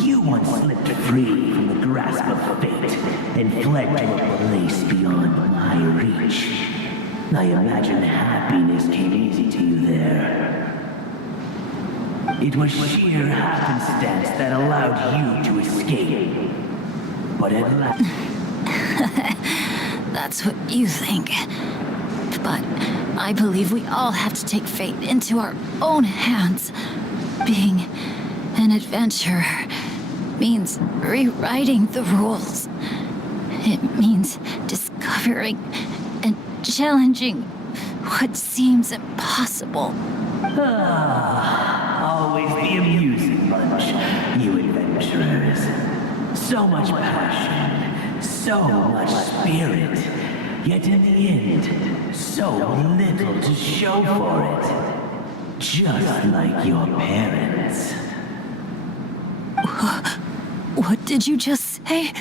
You once slipped free from the grasp of fate and fled to a place beyond my reach. I imagine happiness came easy to you there. It was sheer happenstance that allowed you to escape. But at last... That's what you think. But I believe we all have to take fate into our own hands. Being an adventurer means rewriting the rules. It means discovering and challenging what seems impossible. Always the amusing bunch, you adventurers. So much passion, so much spirit, yet in the end, so little to show for it. Just like your parents. What did you just say?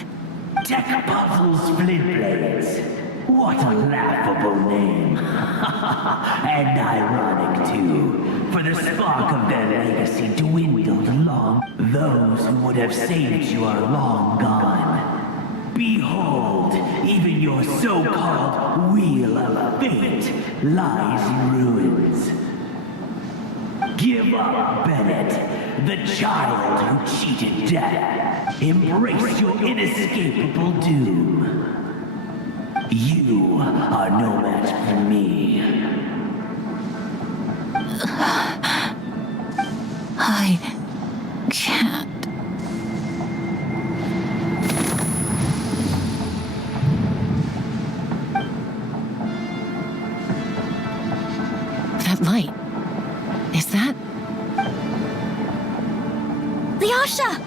Tech Puzzles Flintblades. What a laughable name. And ironic, too, for the spark of their legacy dwindled long. Those who would have saved you are long gone. Behold, even your so-called Wheel of Fate lies in ruins. Give up, Bennett, the child who cheated death. Embrace your inescapable doom. You are no match for me. I can't. That light. Is that? Lyasha!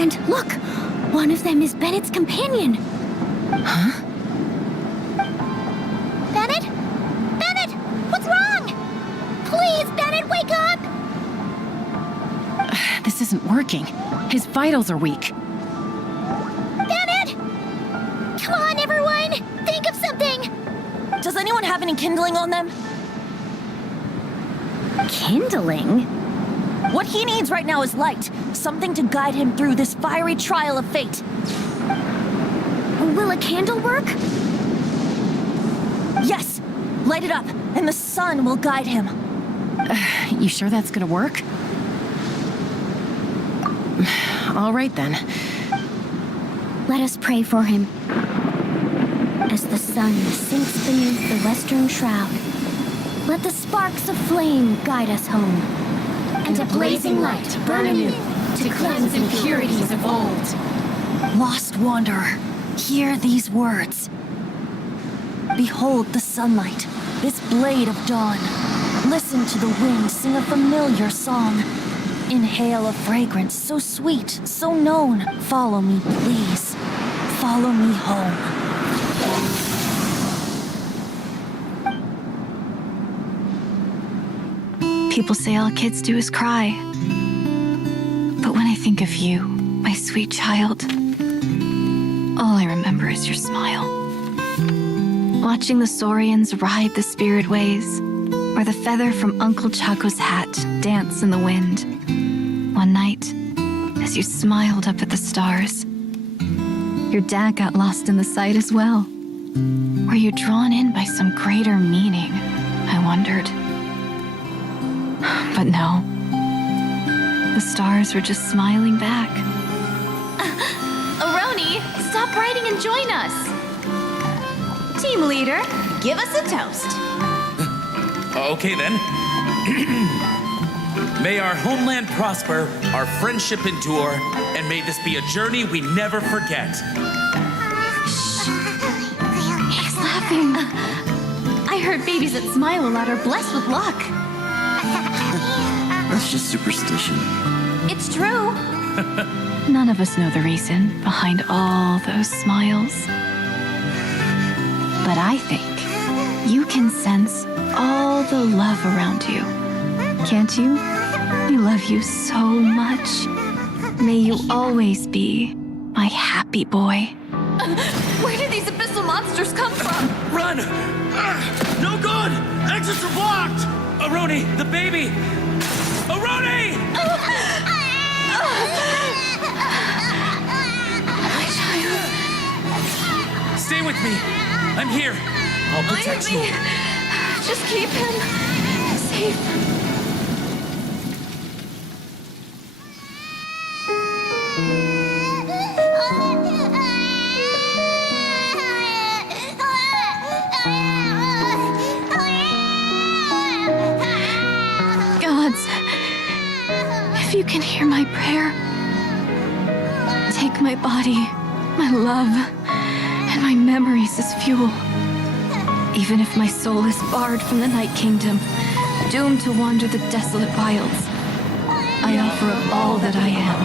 And look! One of them is Bennett's companion. Huh? Bennett? Bennett! What's wrong? Please, Bennett, wake up! This isn't working. His vitals are weak. Bennett! Come on, everyone! Think of something! Does anyone have any kindling on them? Kindling? What he needs right now is light. Something to guide him through this fiery trial of fate. Will a candle work? Yes! Light it up, and the sun will guide him. You sure that's gonna work? All right then. Let us pray for him. As the sun sinks beneath the western shroud, let the sparks of flame guide us home. And a blazing light burn anew to cleanse impurities of old. Lost wanderer, hear these words. Behold the sunlight, this blade of dawn. Listen to the wind sing a familiar song. Inhale a fragrance so sweet, so known. Follow me, please. Follow me home. People say all kids do is cry. But when I think of you, my sweet child, all I remember is your smile. Watching the saurians ride the spirit ways, or the feather from Uncle Chaco's hat dance in the wind. One night, as you smiled up at the stars, your dad got lost in the sight as well. Were you drawn in by some greater meaning? I wondered. But no. The stars were just smiling back. Aroni, stop writing and join us. Team leader, give us a toast. Okay then. May our homeland prosper, our friendship endure, and may this be a journey we never forget. He's laughing. I heard babies that smile a lot are blessed with luck. That's just superstition. It's true. None of us know the reason behind all those smiles. But I think you can sense all the love around you. Can't you? I love you so much. May you always be my happy boy. Where did these abyssal monsters come from? Run! No good! Exits are blocked! Aroni, the baby! Aroni! My child. Stay with me. I'm here. I'll protect you. Leave me. Just keep him safe. Gods, if you can hear my prayer, take my body, my love, and my memories as fuel. Even if my soul is barred from the Night Kingdom, doomed to wander the desolate wilds, I offer up all that I am,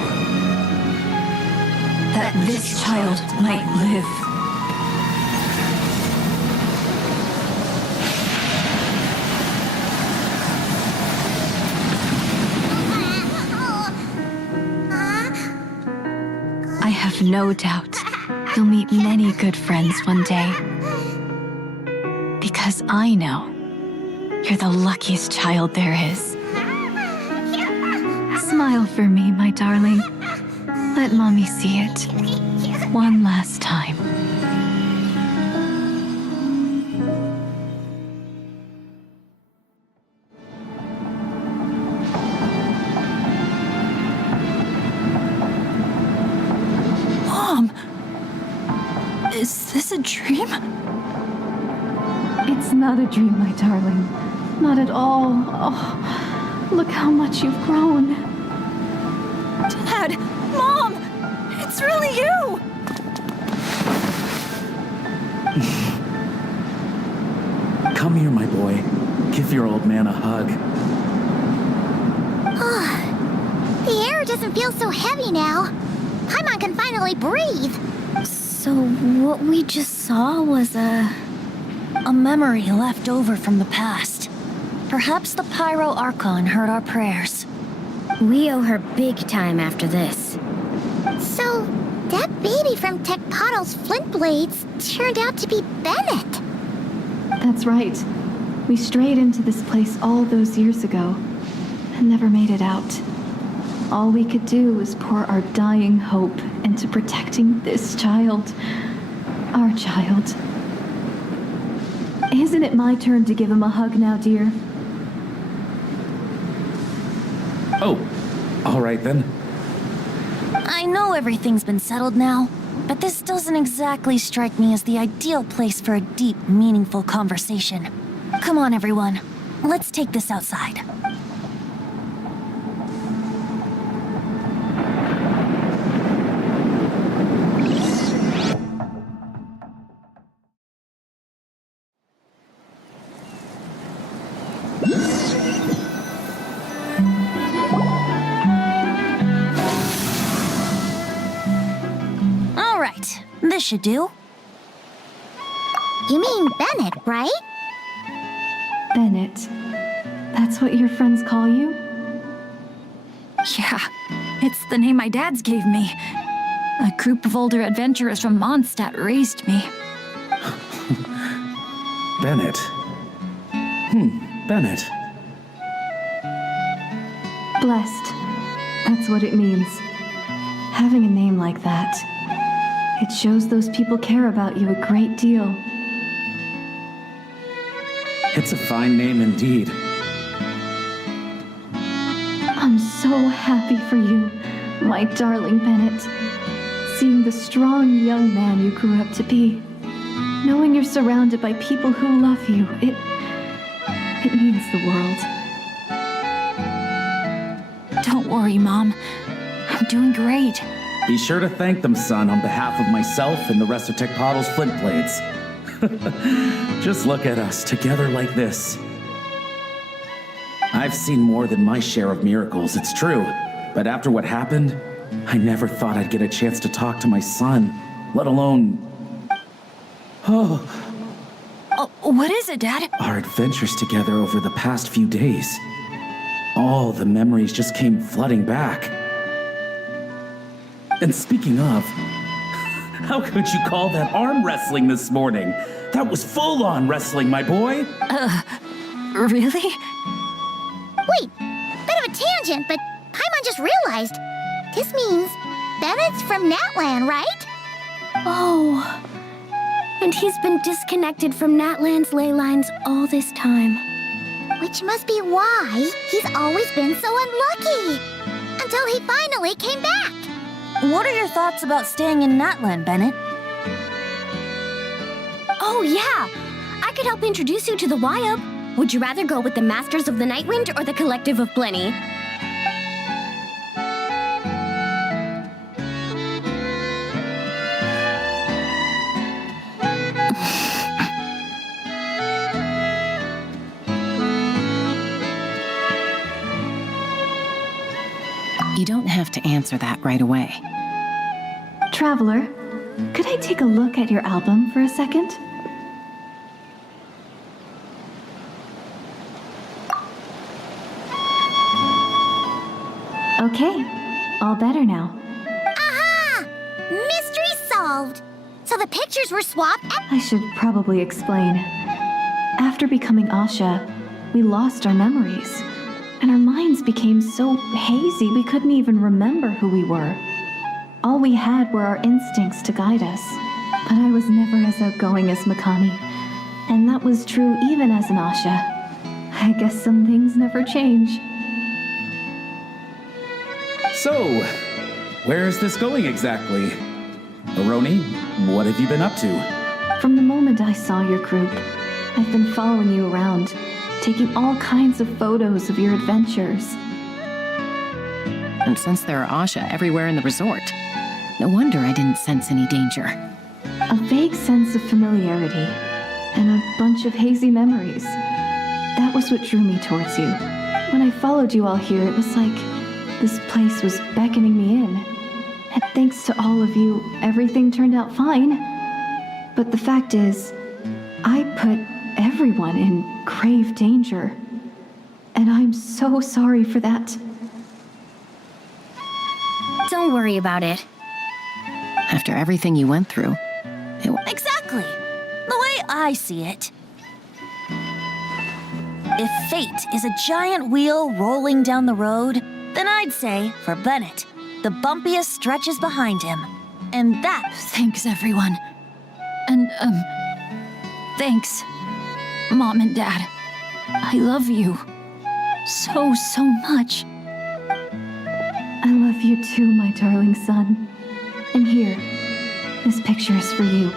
that this child might live. I have no doubt you'll meet many good friends one day. Because I know you're the luckiest child there is. Smile for me, my darling. Let Mommy see it one last time. Is this a dream? It's not a dream, my darling. Not at all. Oh, look how much you've grown. Dad! Mom! It's really you! Come here, my boy. Give your old man a hug. The air doesn't feel so heavy now. Paimon can finally breathe. So what we just saw was a memory left over from the past. Perhaps the Pyro Archon heard our prayers. We owe her big time after this. So, that baby from Tecpato's Flint Blades turned out to be Bennett. That's right. We strayed into this place all those years ago and never made it out. All we could do was pour our dying hope into protecting this child. Our child. Isn't it my turn to give him a hug now, dear? Oh, all right then. I know everything's been settled now, but this doesn't exactly strike me as the ideal place for a deep, meaningful conversation. Come on, everyone. Let's take this outside. All right, this should do. You mean Bennett, right? Bennett. That's what your friends call you? Yeah, it's the name my dad's gave me. A group of older adventurers from Mondstadt raised me. Bennett. Bennett. Blessed. That's what it means. Having a name like that. It shows those people care about you a great deal. It's a fine name indeed. I'm so happy for you, my darling Bennett. Seeing the strong young man you grew up to be. Knowing you're surrounded by people who love you, it means the world. Don't worry, Mom. I'm doing great. Be sure to thank them, son, on behalf of myself and the rest of Tecpato's Flint Blades. Just look at us, together like this. I've seen more than my share of miracles, it's true. But after what happened, I never thought I'd get a chance to talk to my son, let alone... Oh, what is it, Dad? Our adventures together over the past few days. All the memories just came flooding back. And speaking of, how could you call that arm wrestling this morning? That was full-on wrestling, my boy. Really? Wait, bit of a tangent, but Paimon just realized. This means Bennett's from Natlan, right? Oh. And he's been disconnected from Natlan's ley lines all this time. Which must be why he's always been so unlucky. Until he finally came back. What are your thoughts about staying in Natlan, Bennett? Oh, yeah. I could help introduce you to the Wyub. Would you rather go with the Masters of the Nightwind or the Collective of Plenty? You don't have to answer that right away. Traveler, could I take a look at your album for a second? Okay, all better now. Aha! Mystery solved! So the pictures were swapped I should probably explain. After becoming Asha, we lost our memories. And our minds became so hazy we couldn't even remember who we were. All we had were our instincts to guide us. But I was never as outgoing as Makani. And that was true even as an Asha. I guess some things never change. So, where is this going exactly? Aroni, what have you been up to? From the moment I saw your group, I've been following you around, taking all kinds of photos of your adventures. And since there are Asha everywhere in the resort, no wonder I didn't sense any danger. A vague sense of familiarity, and a bunch of hazy memories. That was what drew me towards you. When I followed you all here, it was like this place was beckoning me in. And thanks to all of you, everything turned out fine. But the fact is, I put everyone in grave danger. And I'm so sorry for that. Don't worry about it. After everything you went through, Exactly. The way I see it. If fate is a giant wheel rolling down the road, then I'd say, for Bennett, the bumpiest stretches behind him. And that... Thanks, everyone. And, thanks, Mom and Dad. I love you so much. I love you too, my darling son. And here, this picture is for you.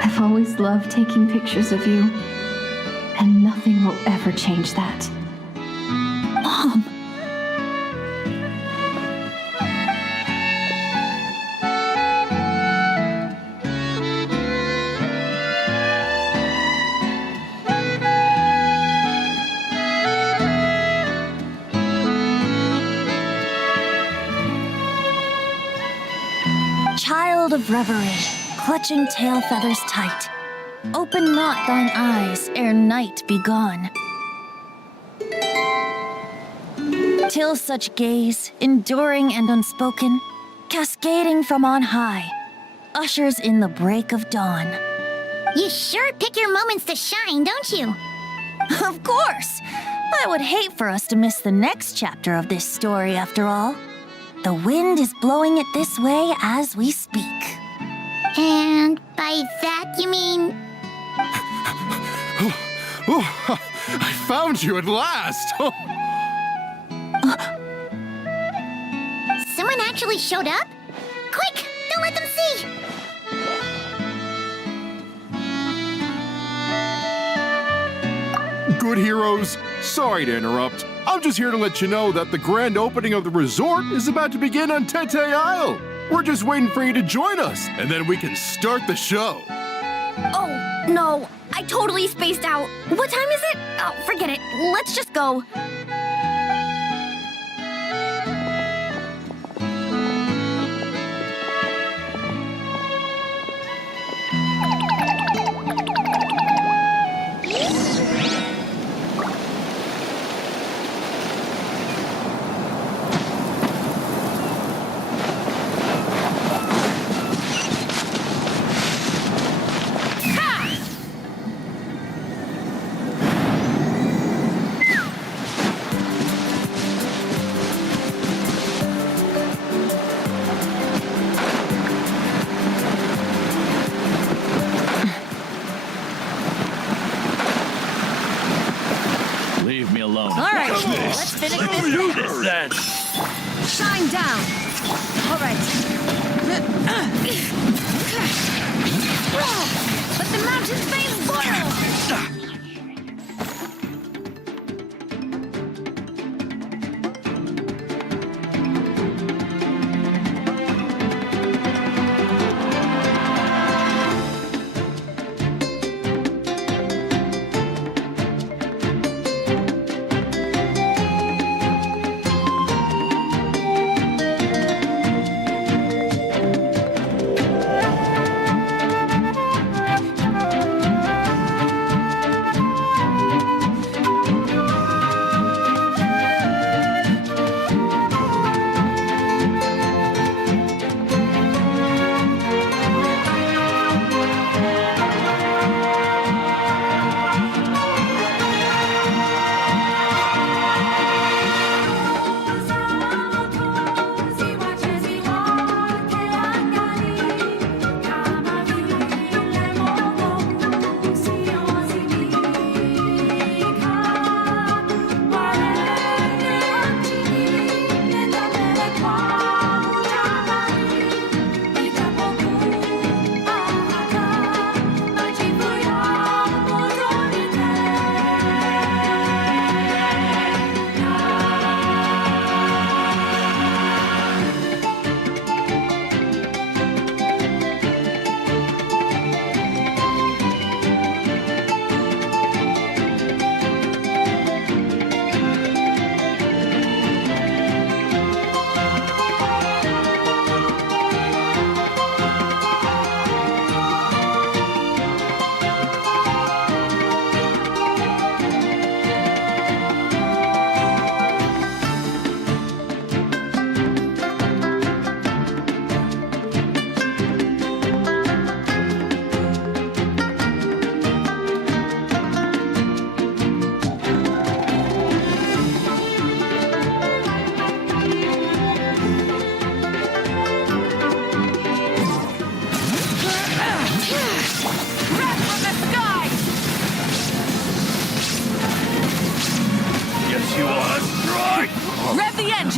I've always loved taking pictures of you, and nothing will ever change that. Mom! Child of reverie, clutching tail feathers tight, open not thine eyes ere night be gone. Till such gaze, enduring and unspoken, cascading from on high, ushers in the break of dawn. You sure pick your moments to shine, don't you? Of course! I would hate for us to miss the next chapter of this story after all. The wind is blowing it this way as we speak. And by that you mean... I found you at last! Someone actually showed up? Quick, don't let them see! Good heroes, sorry to interrupt. I'm just here to let you know that the grand opening of the resort is about to begin on Tete Isle. We're just waiting for you to join us, and then we can start the show. Oh, no. I totally spaced out. What time is it? Oh, forget it. Let's just go. Leave me alone. All right, let's finish this. Do this then. Shine down. All right. Let the mountain's veins boil.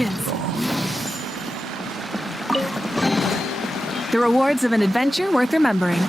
Congratulations! The rewards of an adventure worth remembering.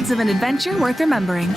words of an adventure worth remembering.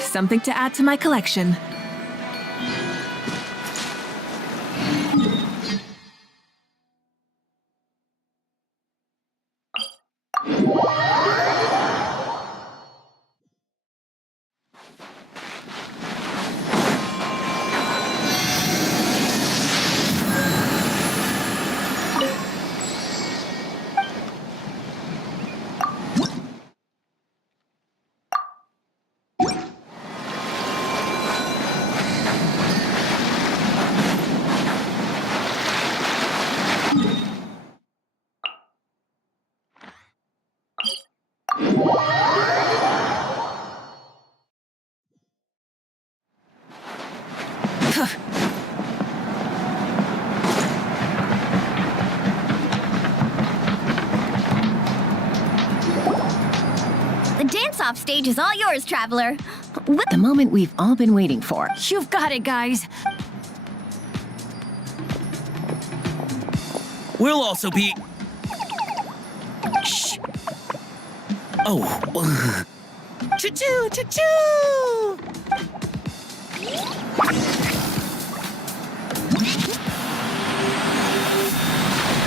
Something to add to my collection. The dance-off stage is all yours, Traveler. The moment we've all been waiting for. You've got it, guys. We'll also be... Shh. Oh. Choo-choo, choo-choo!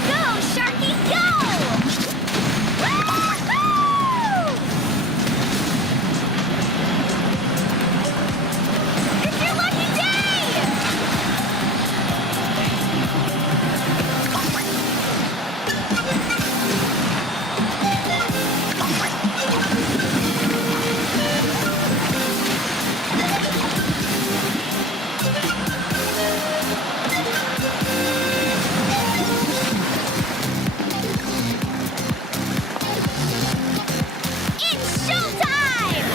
Go, Sharky, go! Woo-hoo! It's your lucky day! It's showtime!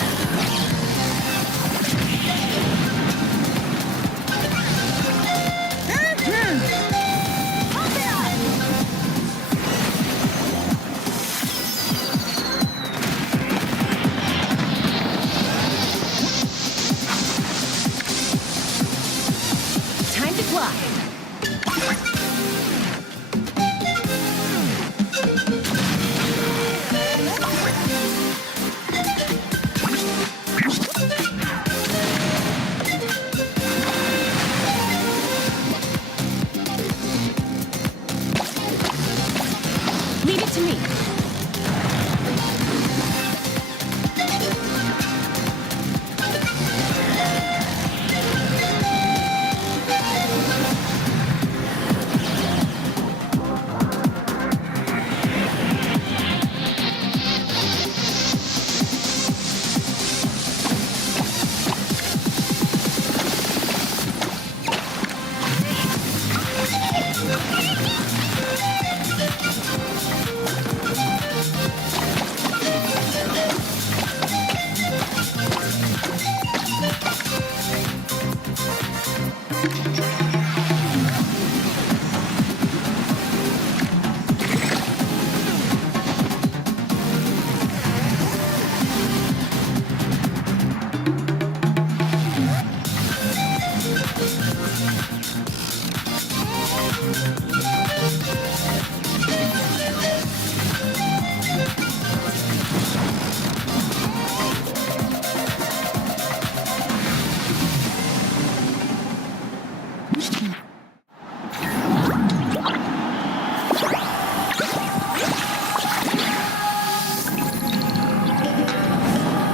Pump it up! Time to fly. Leave it to me.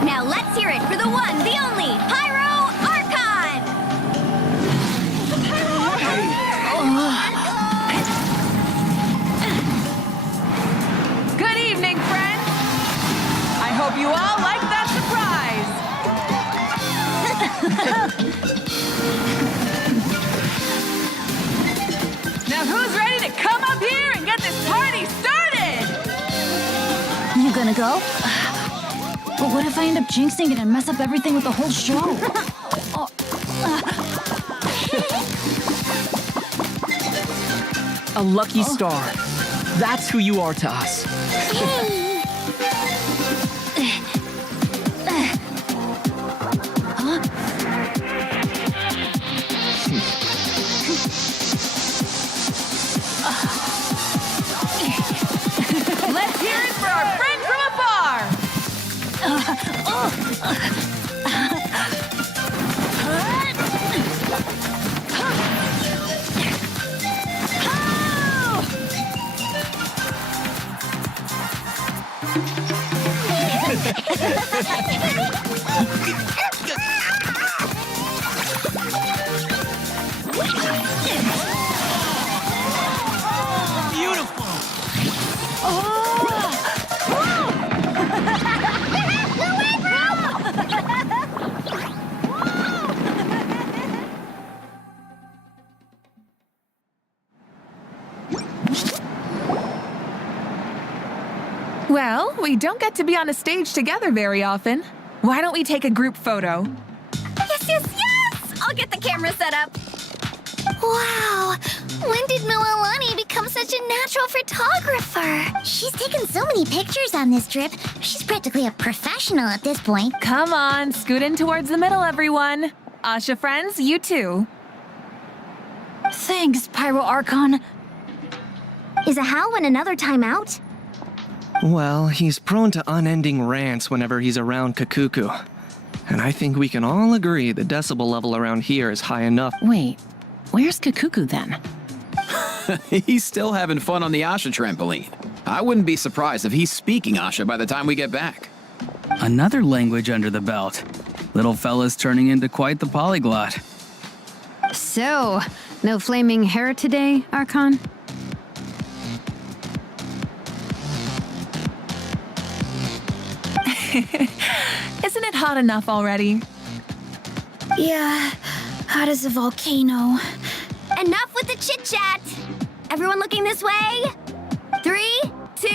Now let's hear it for the one, the only, Pyro Archon! Good evening, friends! I hope you all like that surprise! Now who's ready to come up here and get this party started? You gonna go? But what if I end up jinxing it and mess up everything with the whole show? A lucky star. That's who you are to us. Let's hear it for our friend from afar! Beautiful! Well, we don't get to be on a stage together very often. Why don't we take a group photo? Yes, yes, yes! I'll get the camera set up. Wow! When did Mililani become such a natural photographer? She's taken so many pictures on this trip. She's practically a professional at this point. Come on, scoot in towards the middle, everyone. Asha friends, you too. Thanks, Pyro Archon. Is a how and another timeout? Well, he's prone to unending rants whenever he's around Kakuku. And I think we can all agree the decibel level around here is high enough. Wait, where's Kakuku then? He's still having fun on the Asha trampoline. I wouldn't be surprised if he's speaking Asha by the time we get back. Another language under the belt. Little fella's turning into quite the polyglot. So, no flaming hair today, Archon? Isn't it hot enough already? Yeah, hot as a volcano. Enough with the chit-chat! Everyone looking this way? 3, 2,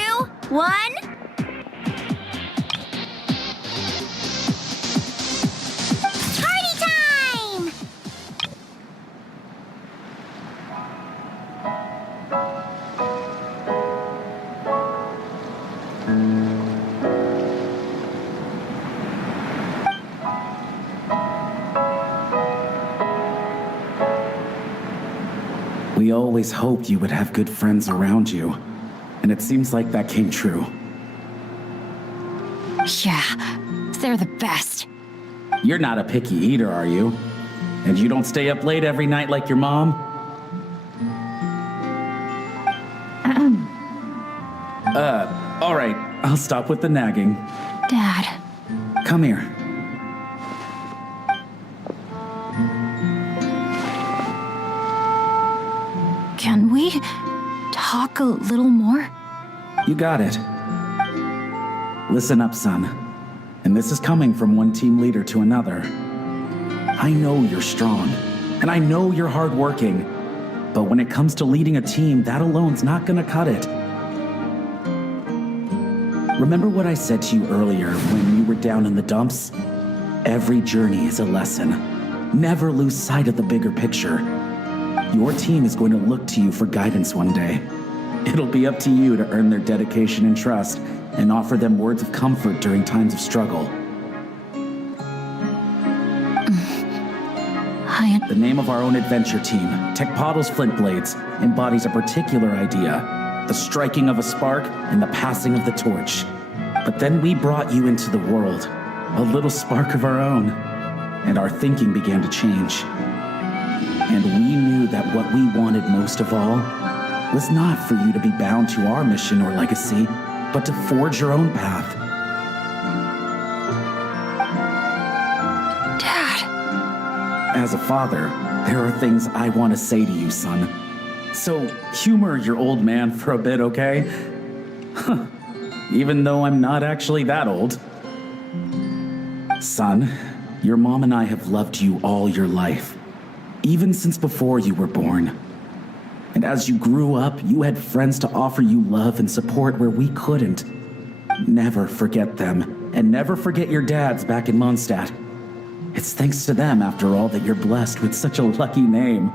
1... Party time! We always hoped you would have good friends around you, and it seems like that came true. Yeah, they're the best. You're not a picky eater, are you? And you don't stay up late every night like your mom? All right, I'll stop with the nagging. Dad. Come here. Can we talk a little more? You got it. Listen up, son. And this is coming from one team leader to another. I know you're strong, and I know you're hardworking, but when it comes to leading a team, that alone's not gonna cut it. Remember what I said to you earlier when you were down in the dumps? Every journey is a lesson. Never lose sight of the bigger picture. Your team is going to look to you for guidance one day. It'll be up to you to earn their dedication and trust and offer them words of comfort during times of struggle. The name of our own adventure team, Tecpato's Flint Blades, embodies a particular idea, the striking of a spark and the passing of the torch. But then we brought you into the world, a little spark of our own, and our thinking began to change. And we knew that what we wanted most of all was not for you to be bound to our mission or legacy, but to forge your own path. Dad. As a father, there are things I want to say to you, son. So humor your old man for a bit, okay? Even though I'm not actually that old. Son, your mom and I have loved you all your life. Even since before you were born. And as you grew up, you had friends to offer you love and support where we couldn't. Never forget them, and never forget your dads back in Mondstadt. It's thanks to them, after all, that you're blessed with such a lucky name.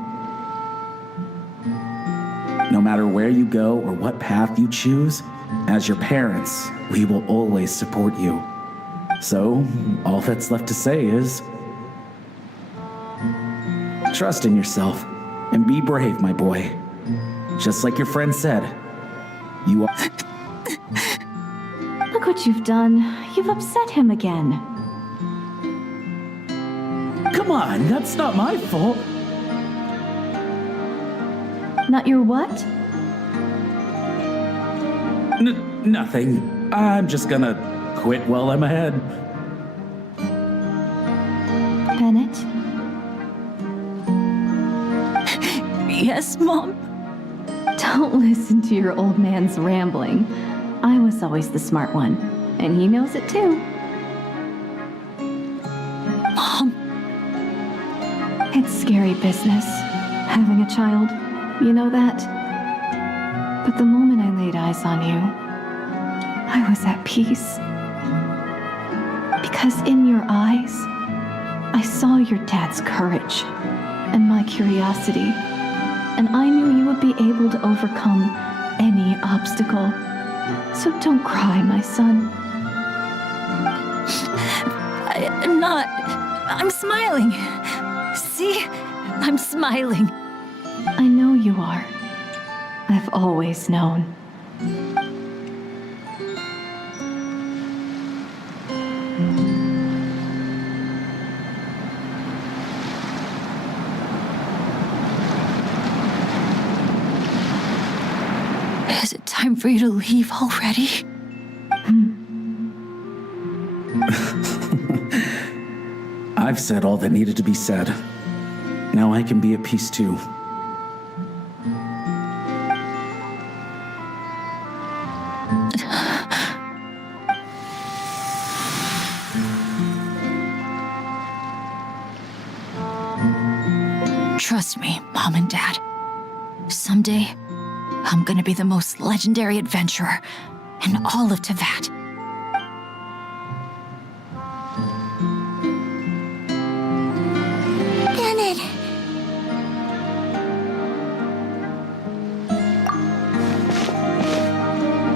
No matter where you go or what path you choose, as your parents, we will always support you. So, all that's left to say is... trust in yourself, and be brave, my boy. Just like your friend said, you are... Look what you've done. You've upset him again. Come on, that's not my fault. Not your what? Nothing. I'm just gonna quit while I'm ahead. Bennett? Yes, Mom? Don't listen to your old man's rambling. I was always the smart one, and he knows it too. Mom. It's scary business, having a child. You know that? But the moment I laid eyes on you, I was at peace. Because in your eyes, I saw your dad's courage and my curiosity. And I knew you would be able to overcome any obstacle. So don't cry, my son. I'm not. I'm smiling. See? I'm smiling. I know you are. I've always known. Is it time for you to leave already? I've said all that needed to be said. Now I can be at peace too. Trust me, Mom and Dad. Someday, I'm gonna be the most legendary adventurer in all of Teyvat. Bennett.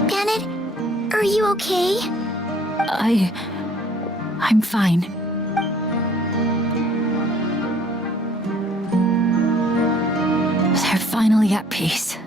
Bennett, are you okay? I'm fine. They're finally at peace.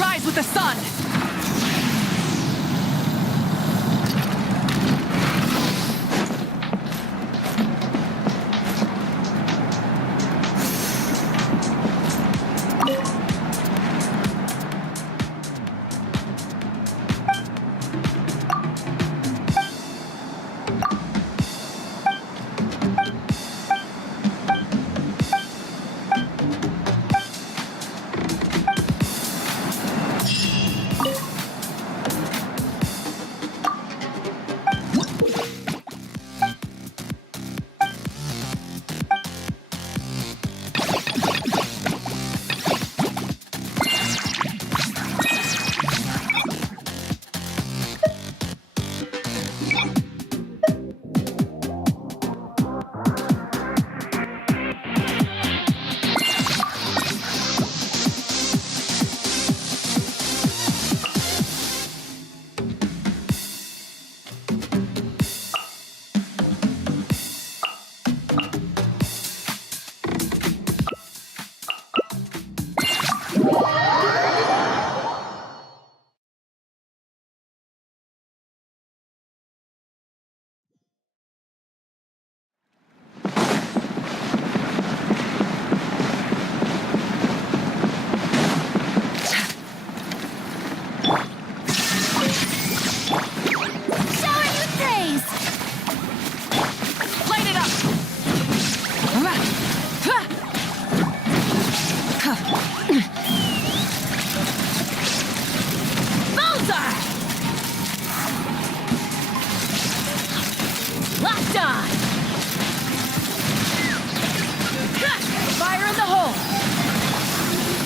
Rise with the sun!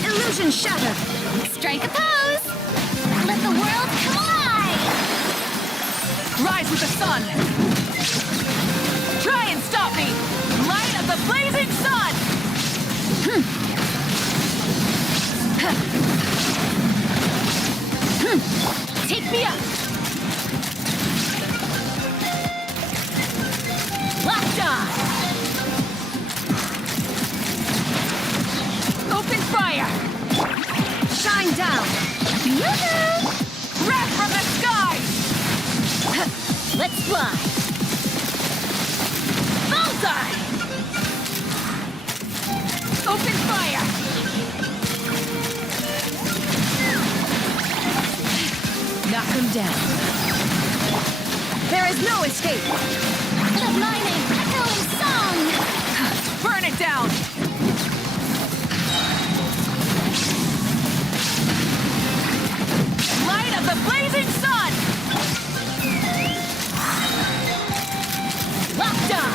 Illusion shatter! Strike a pose! Let the world come alive! Rise with the sun! Try and stop me! Light of the blazing sun! Take me up! Locked on! Open fire! Shine down! Yoo-hoo! Wrath from the sky! Let's fly! Bullseye! Open fire! Knock him down. There is no escape! The mining echoing song! Burn it down! Light of the blazing sun! Locked on!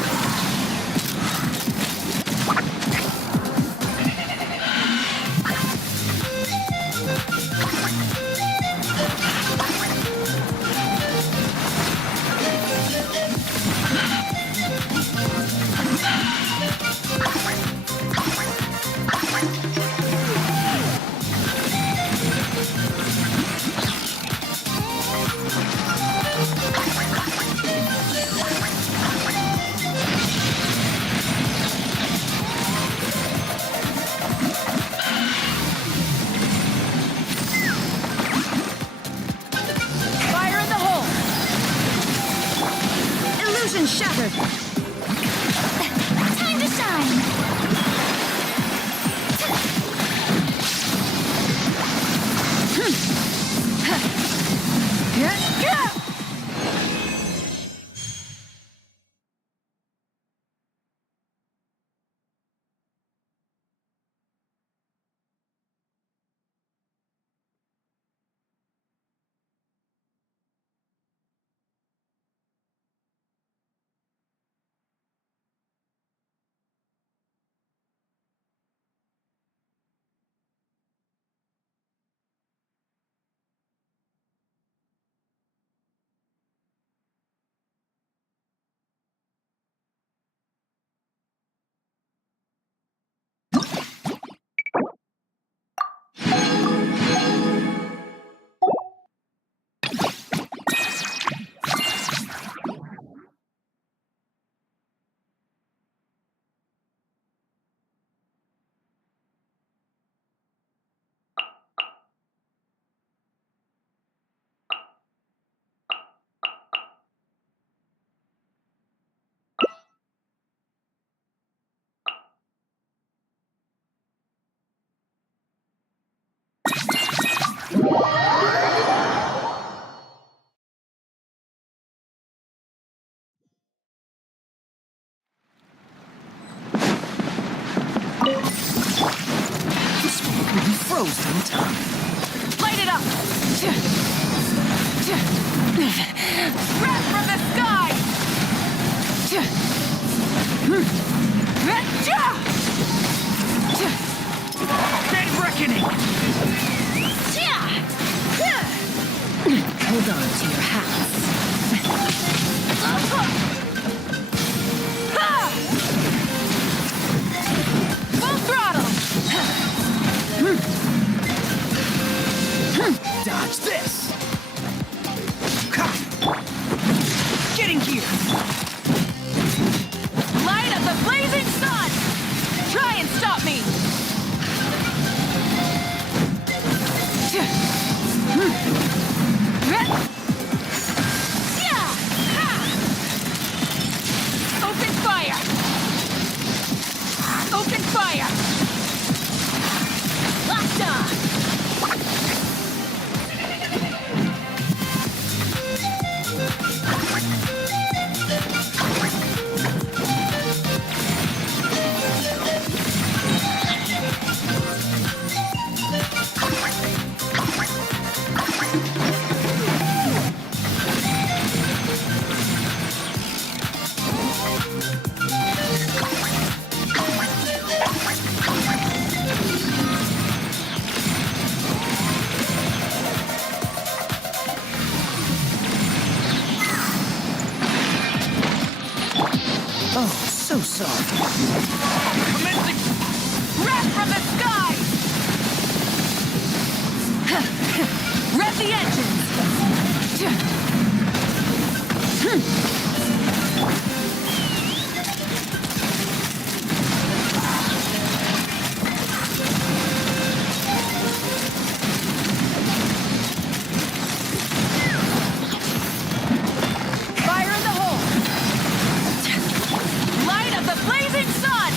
Fire in the hole! Illusion shattered. Time to shine! This world will be frozen in time. Light it up! Breath from the sky! Dead reckoning! Hold on to your hats. Full throttle! Dodge this! Getting here! Light of the blazing sun! Try and stop me! Open fire! Open fire! Locked on! Oh, so sorry. Commencing! Breath from the sky! Rev the engines! Fire in the hole! Light of the blazing sun!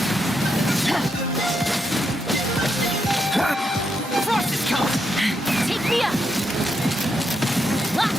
Frost is coming! Take me up! Locked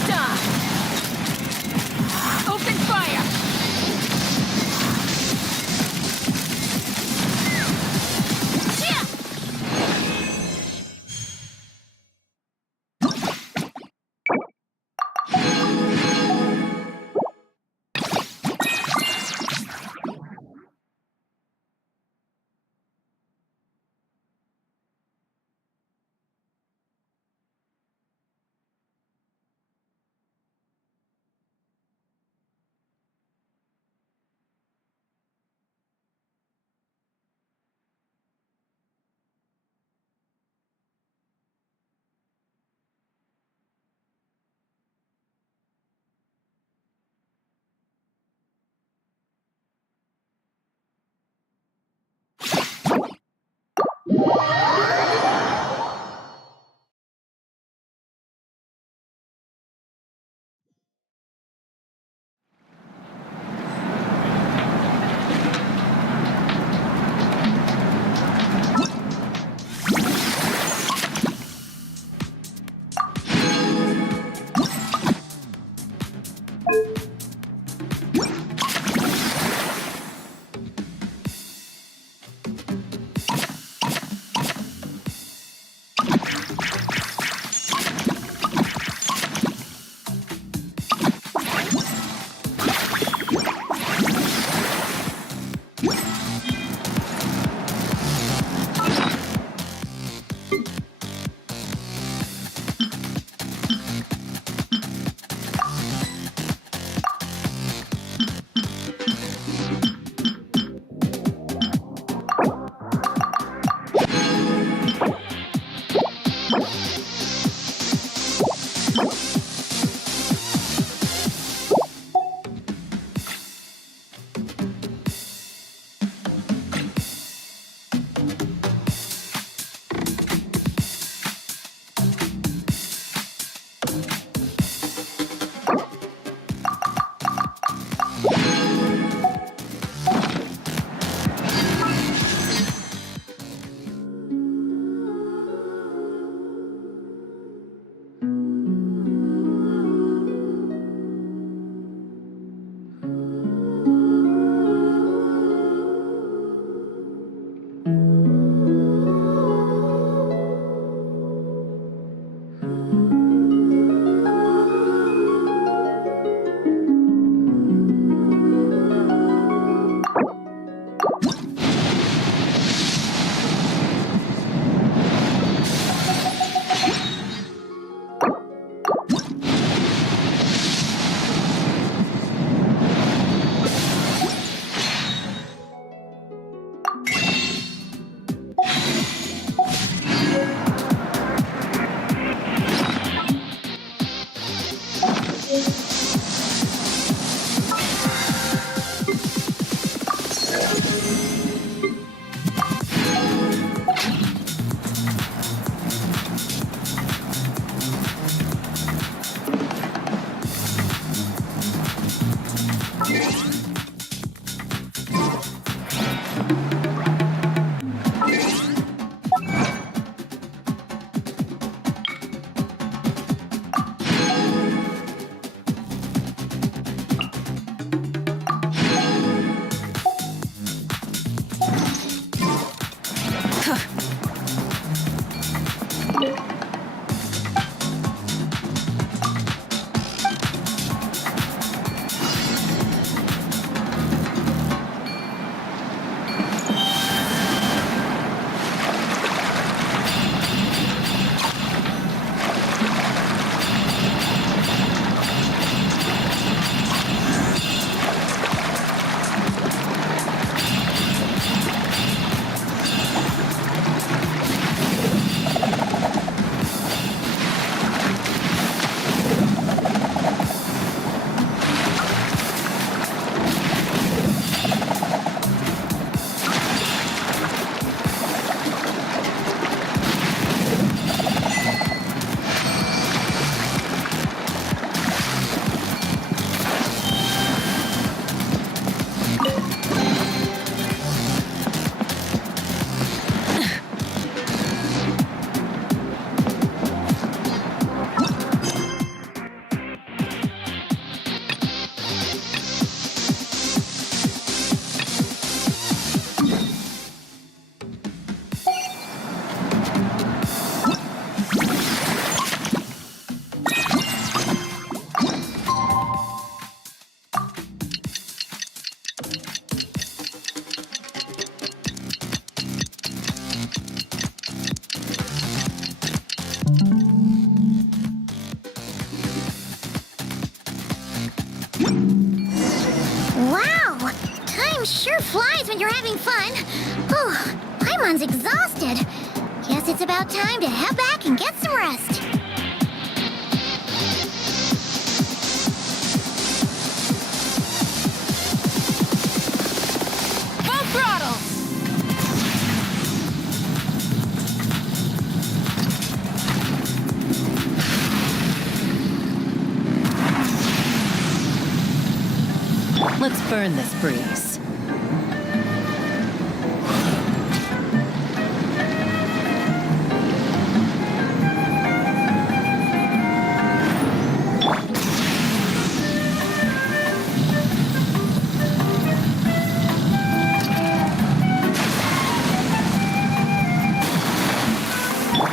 Wow! Time sure flies when you're having fun. Whew, Paimon's exhausted. Guess it's about time to head back and get some rest. Full throttle! Let's burn this breeze.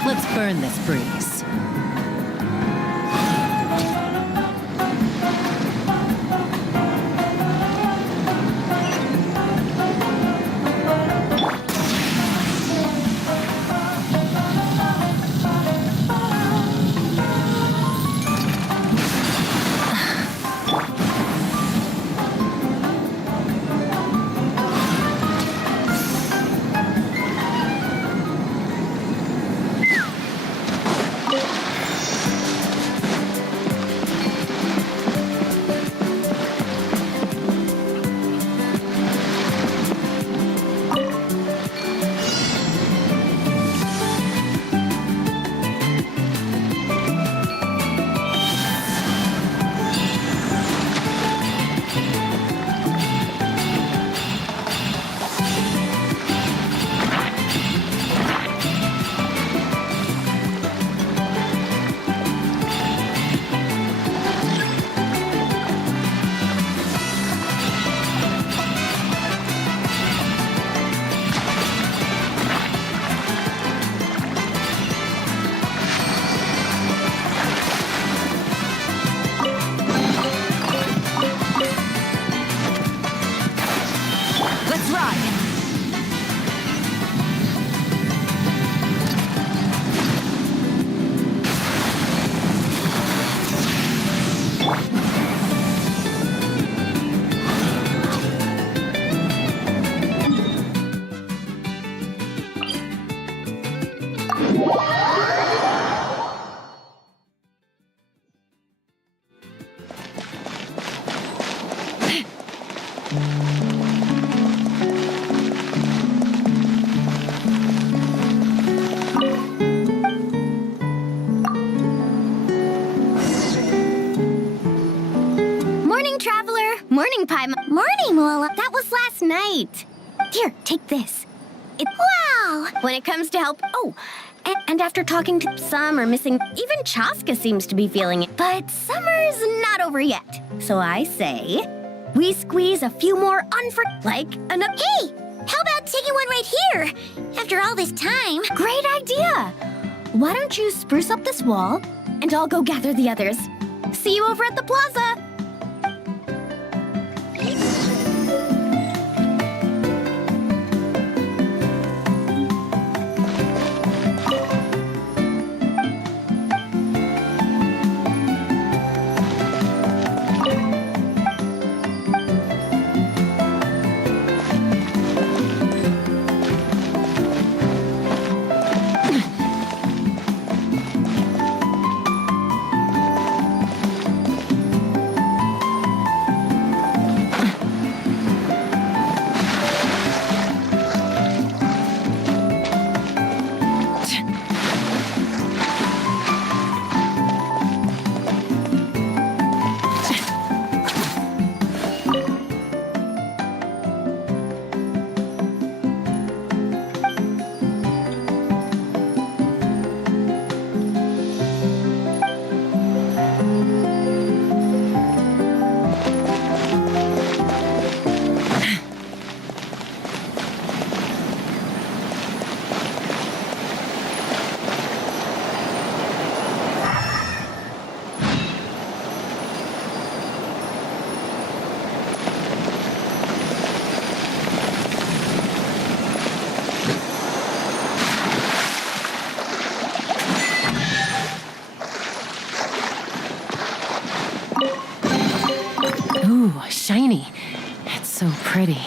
Let's burn this breeze. Let's ride! Morning, traveler. Morning, Paimon. Morning, Moala. That was last night. Here, take this. Wow! When it comes to help... Oh, and after talking to some or missing, even Chaska seems to be feeling it. But summer's not over yet. So I say, we squeeze a few more Hey! How about taking one right here? After all this time. Great idea! Why don't you spruce up this wall, and I'll go gather the others. See you over at the plaza! Ooh, shiny. It's so pretty.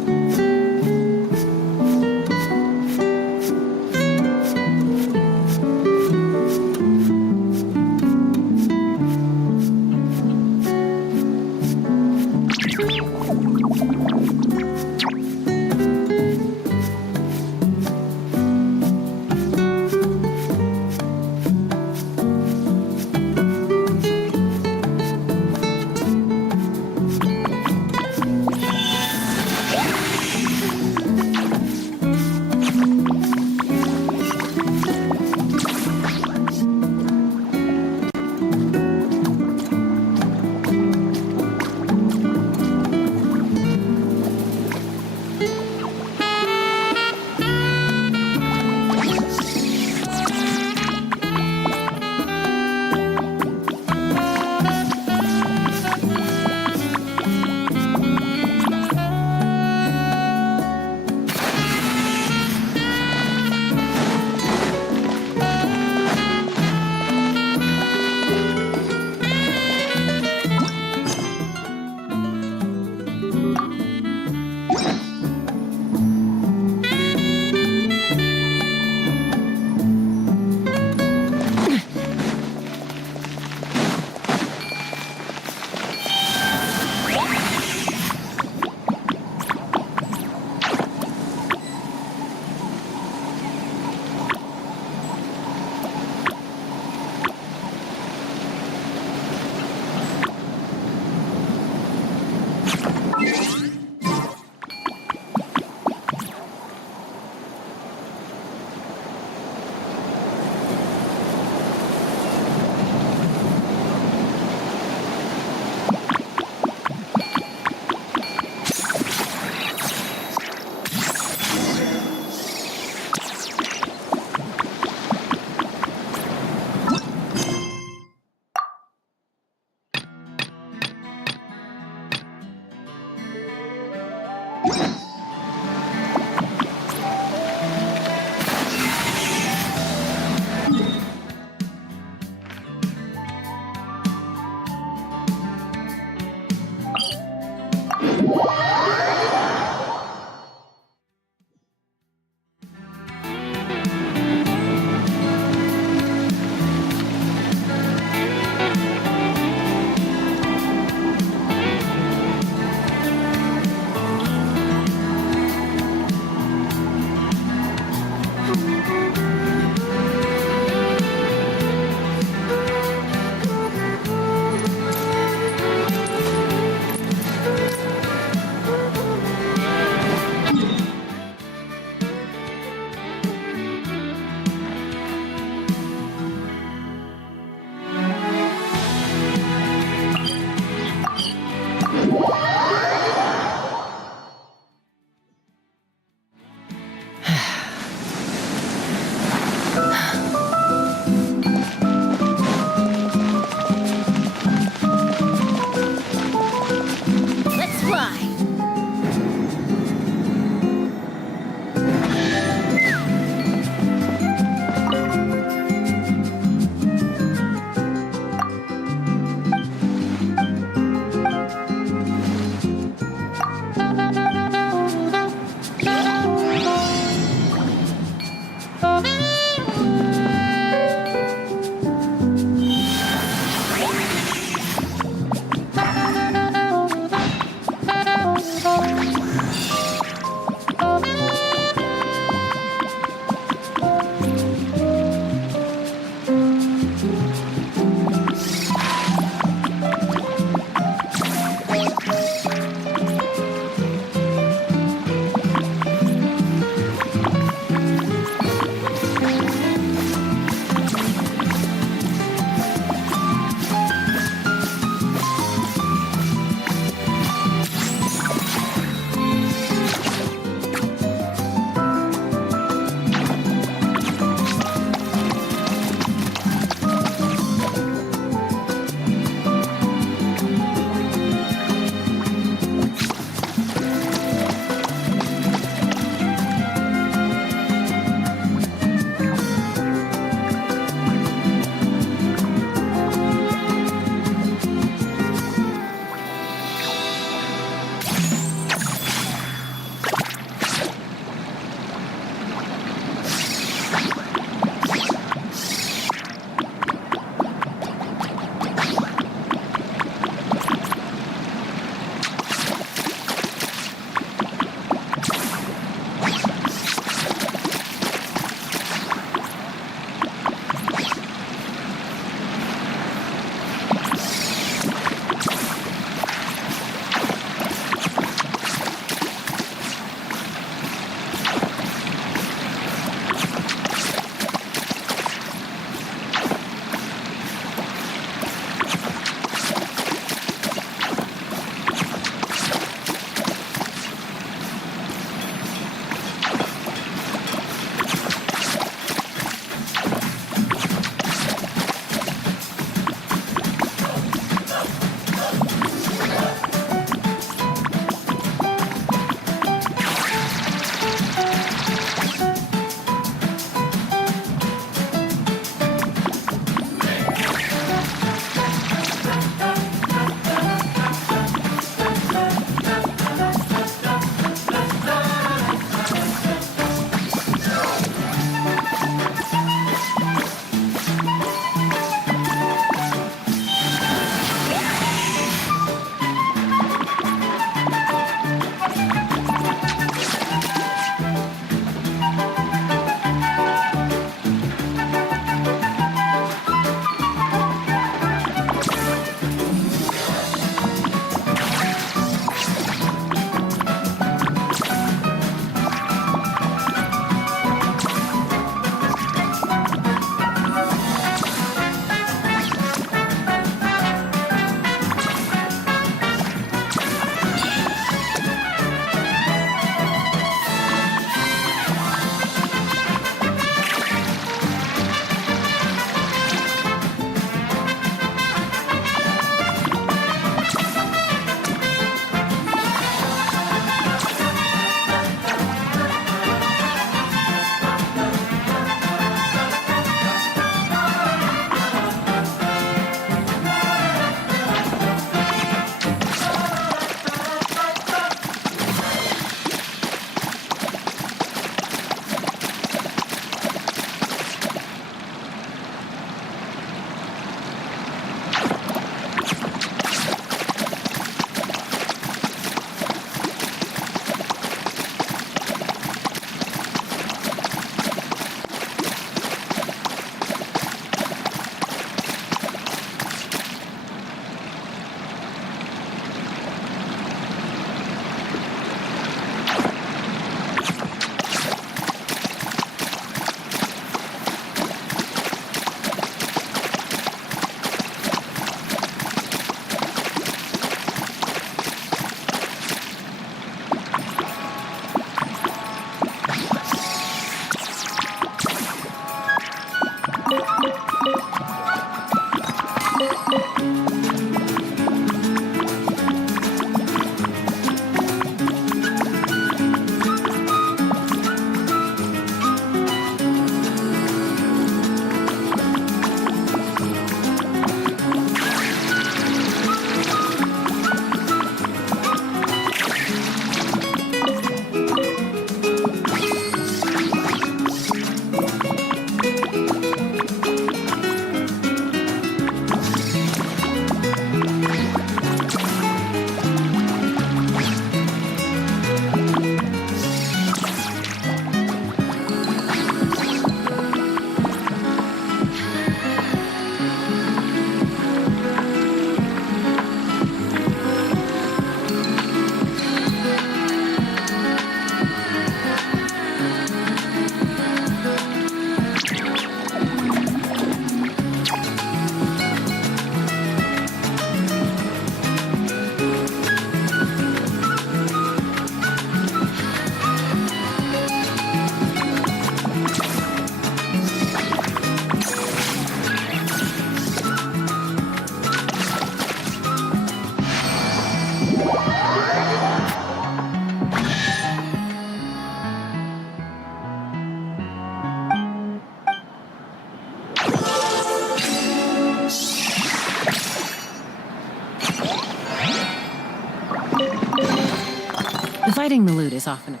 Hiding the loot is often a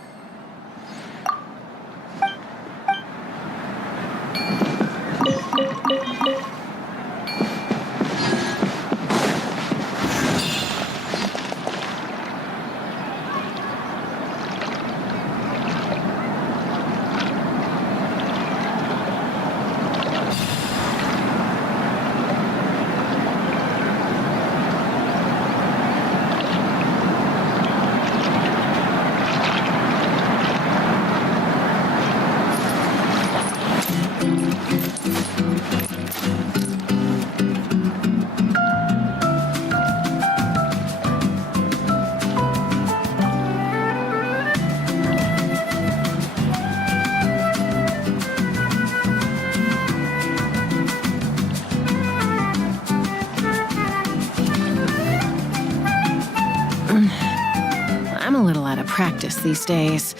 I'm a little out of practice these days.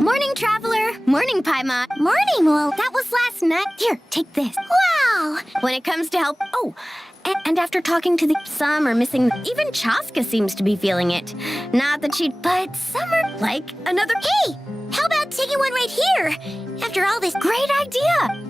Morning, traveler. Morning, Paimon. Morning, well, that was last night. Here, take this. Wow! When it comes to help, and after talking to some are missing, even Chaska seems to be feeling it. Not that but some are like another. Hey, how about taking one right here? After all this, Great idea.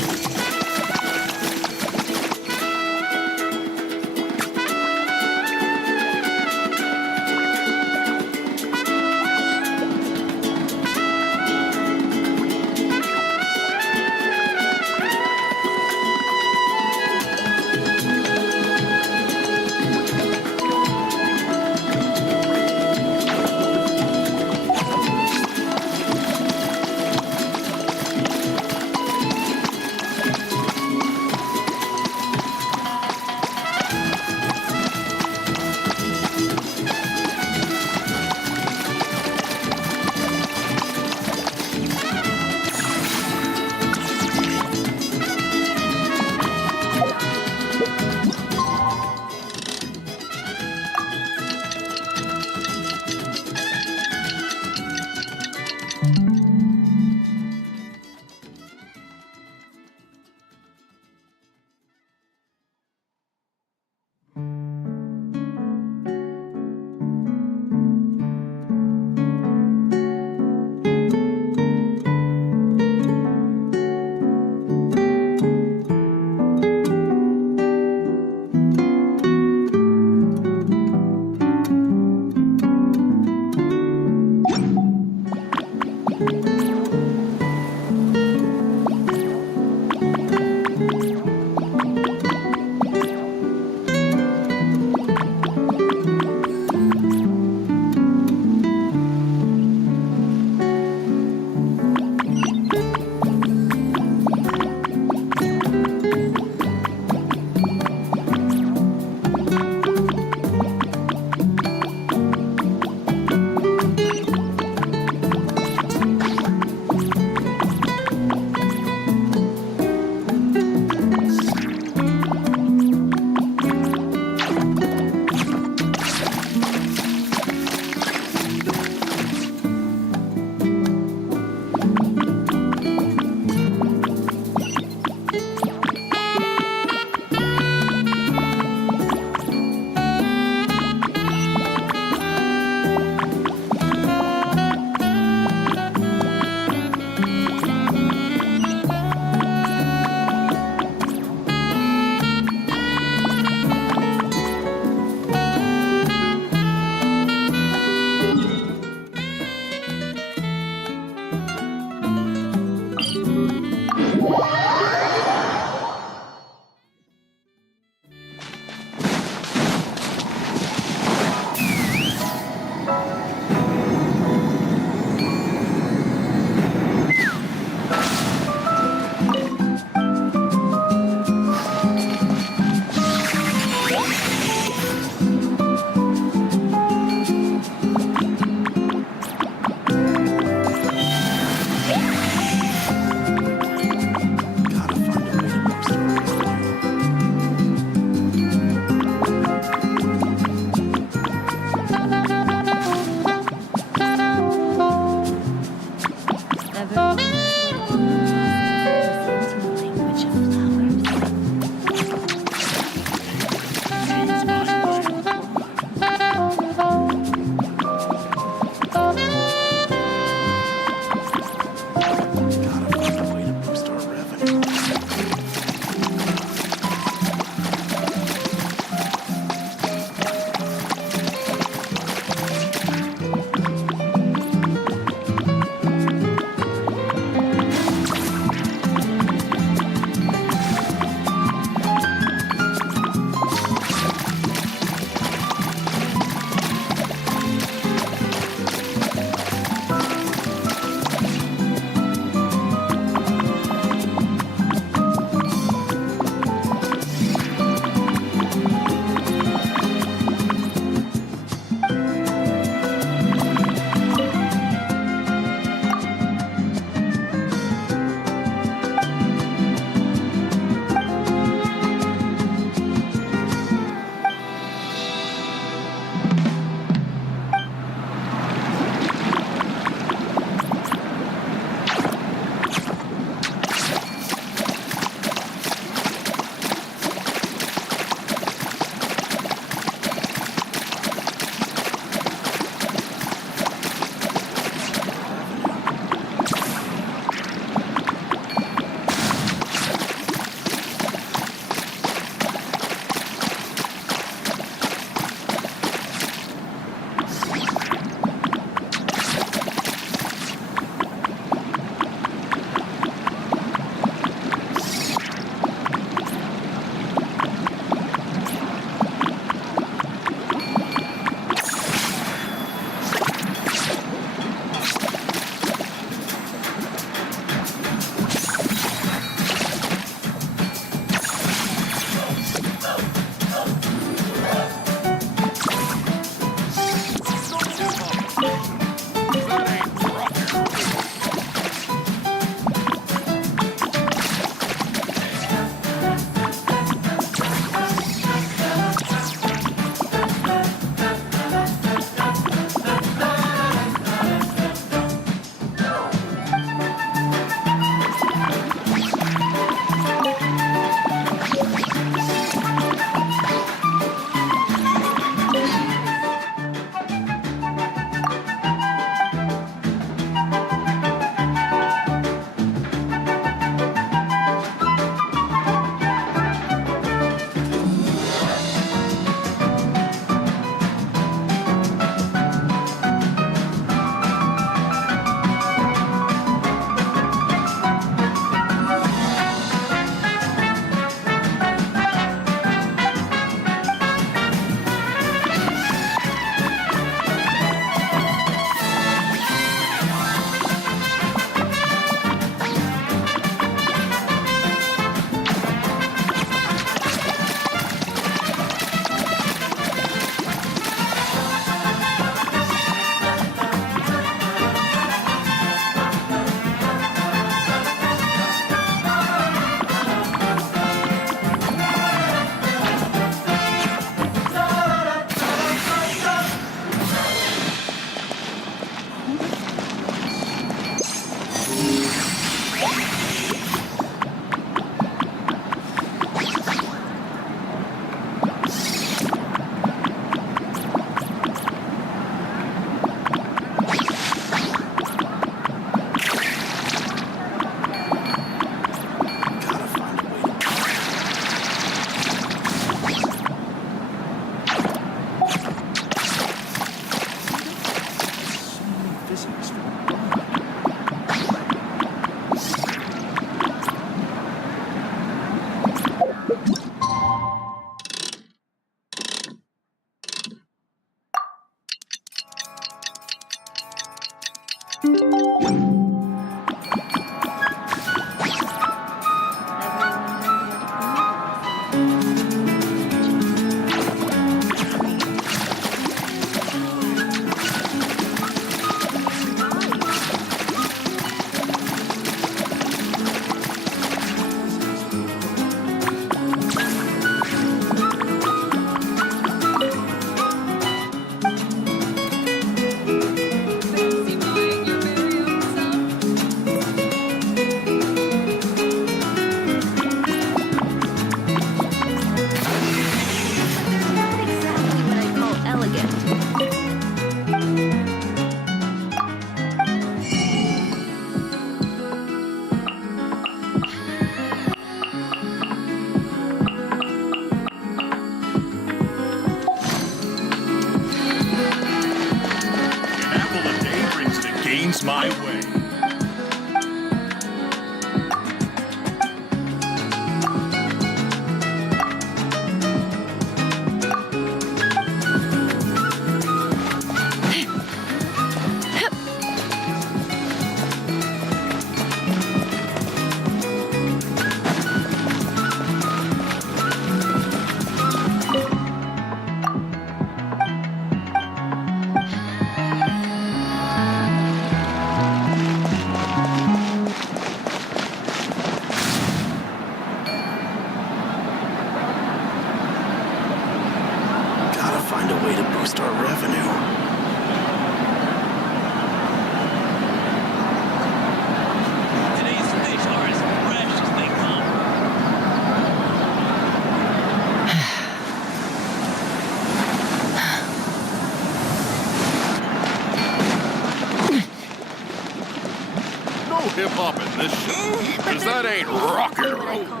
this show, because that ain't rock and roll.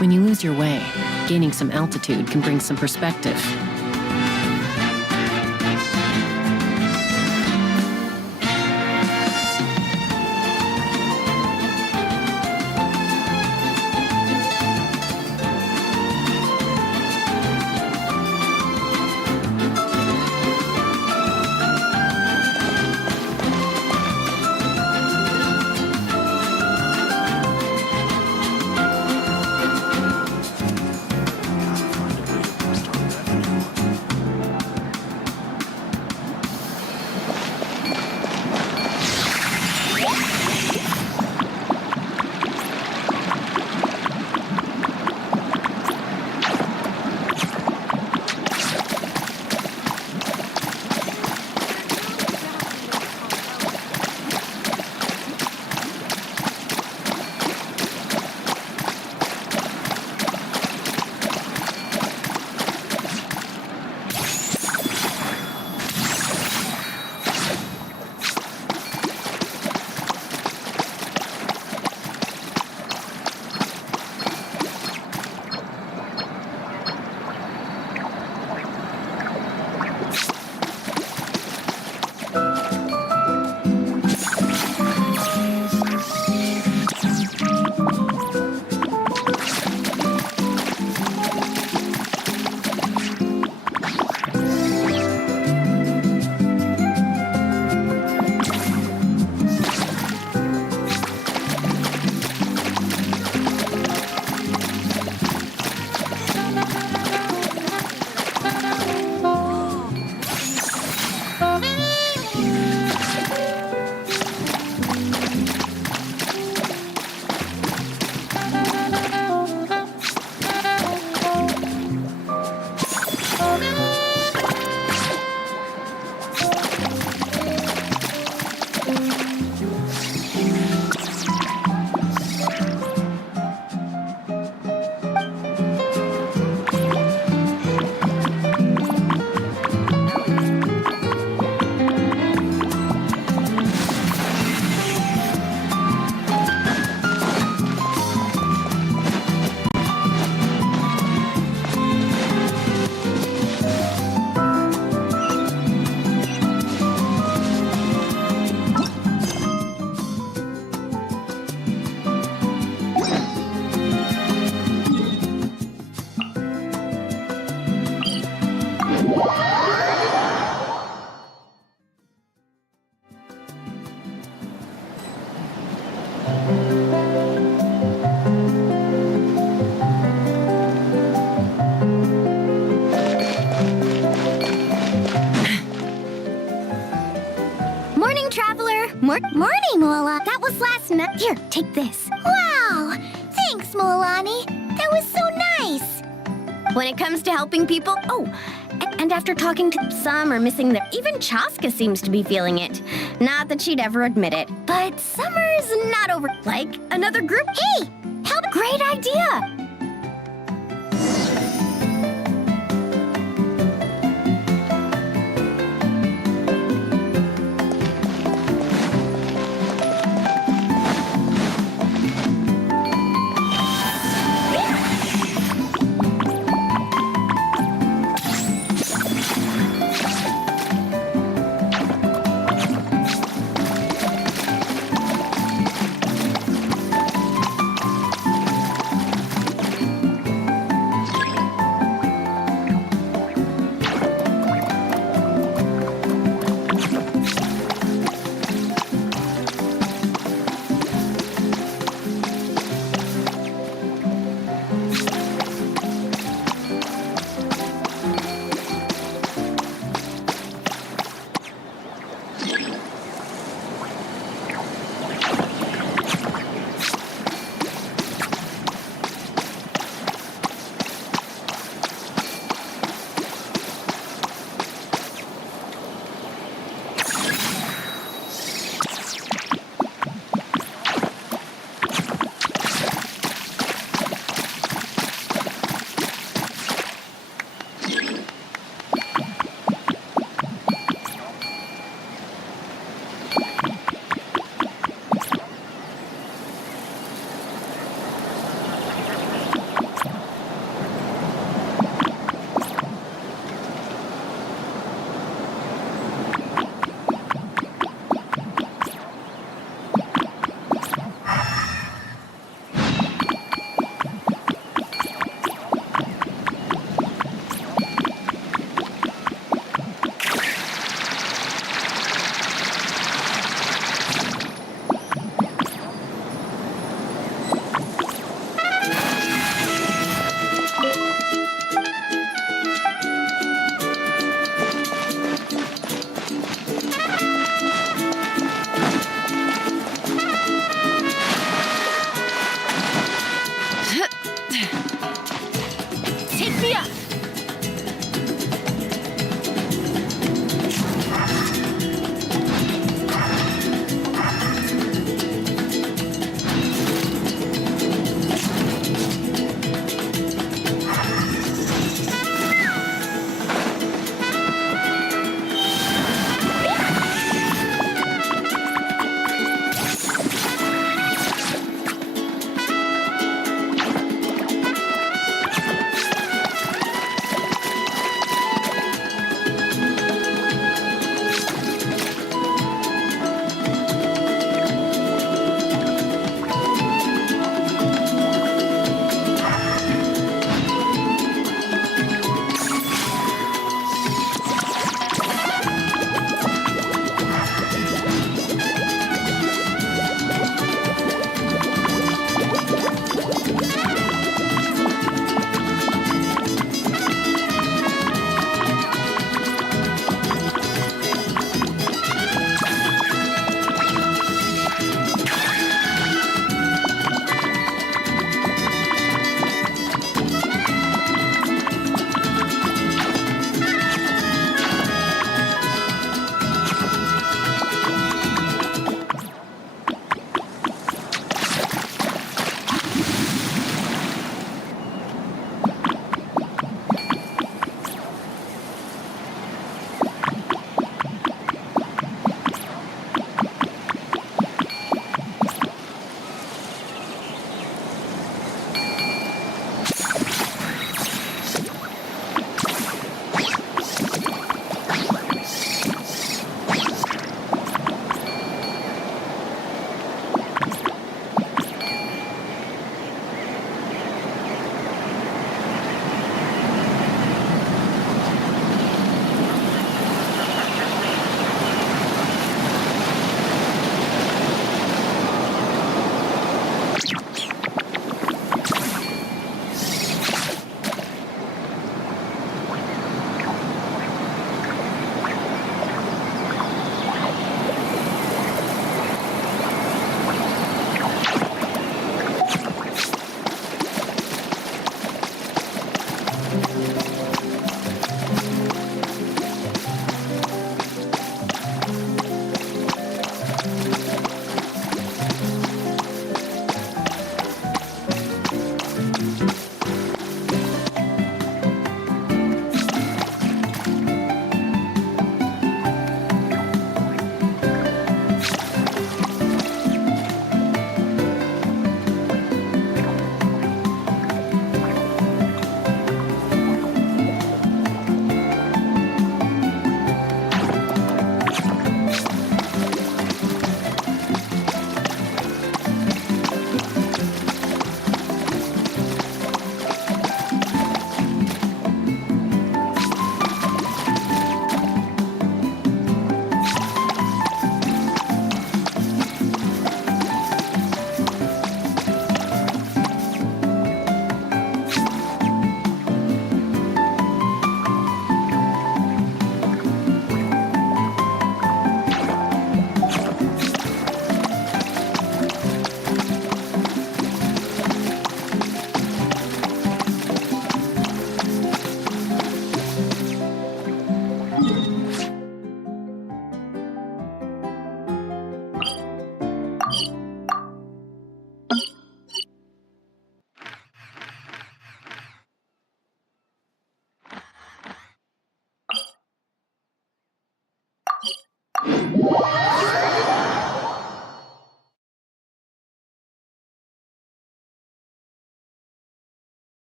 When you lose your way, gaining some altitude can bring some perspective. Morning, Moala. That was last night. Here, take this. Wow! Thanks, Moalani. That was so nice. When it comes to helping people, and after talking to some are missing their... Even Chaska seems to be feeling it. Not that she'd ever admit it. But summer's not over. Like another group. Hey! Help! Great idea!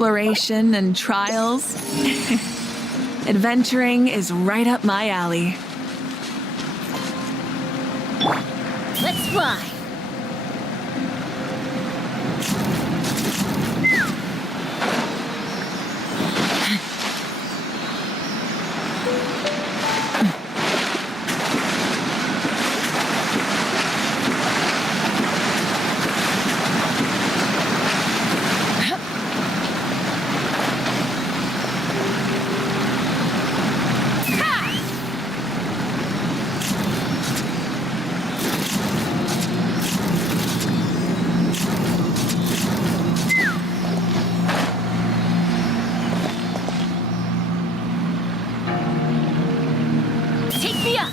exploration and trials. Adventuring is right up my alley. Let's fly. Take me up.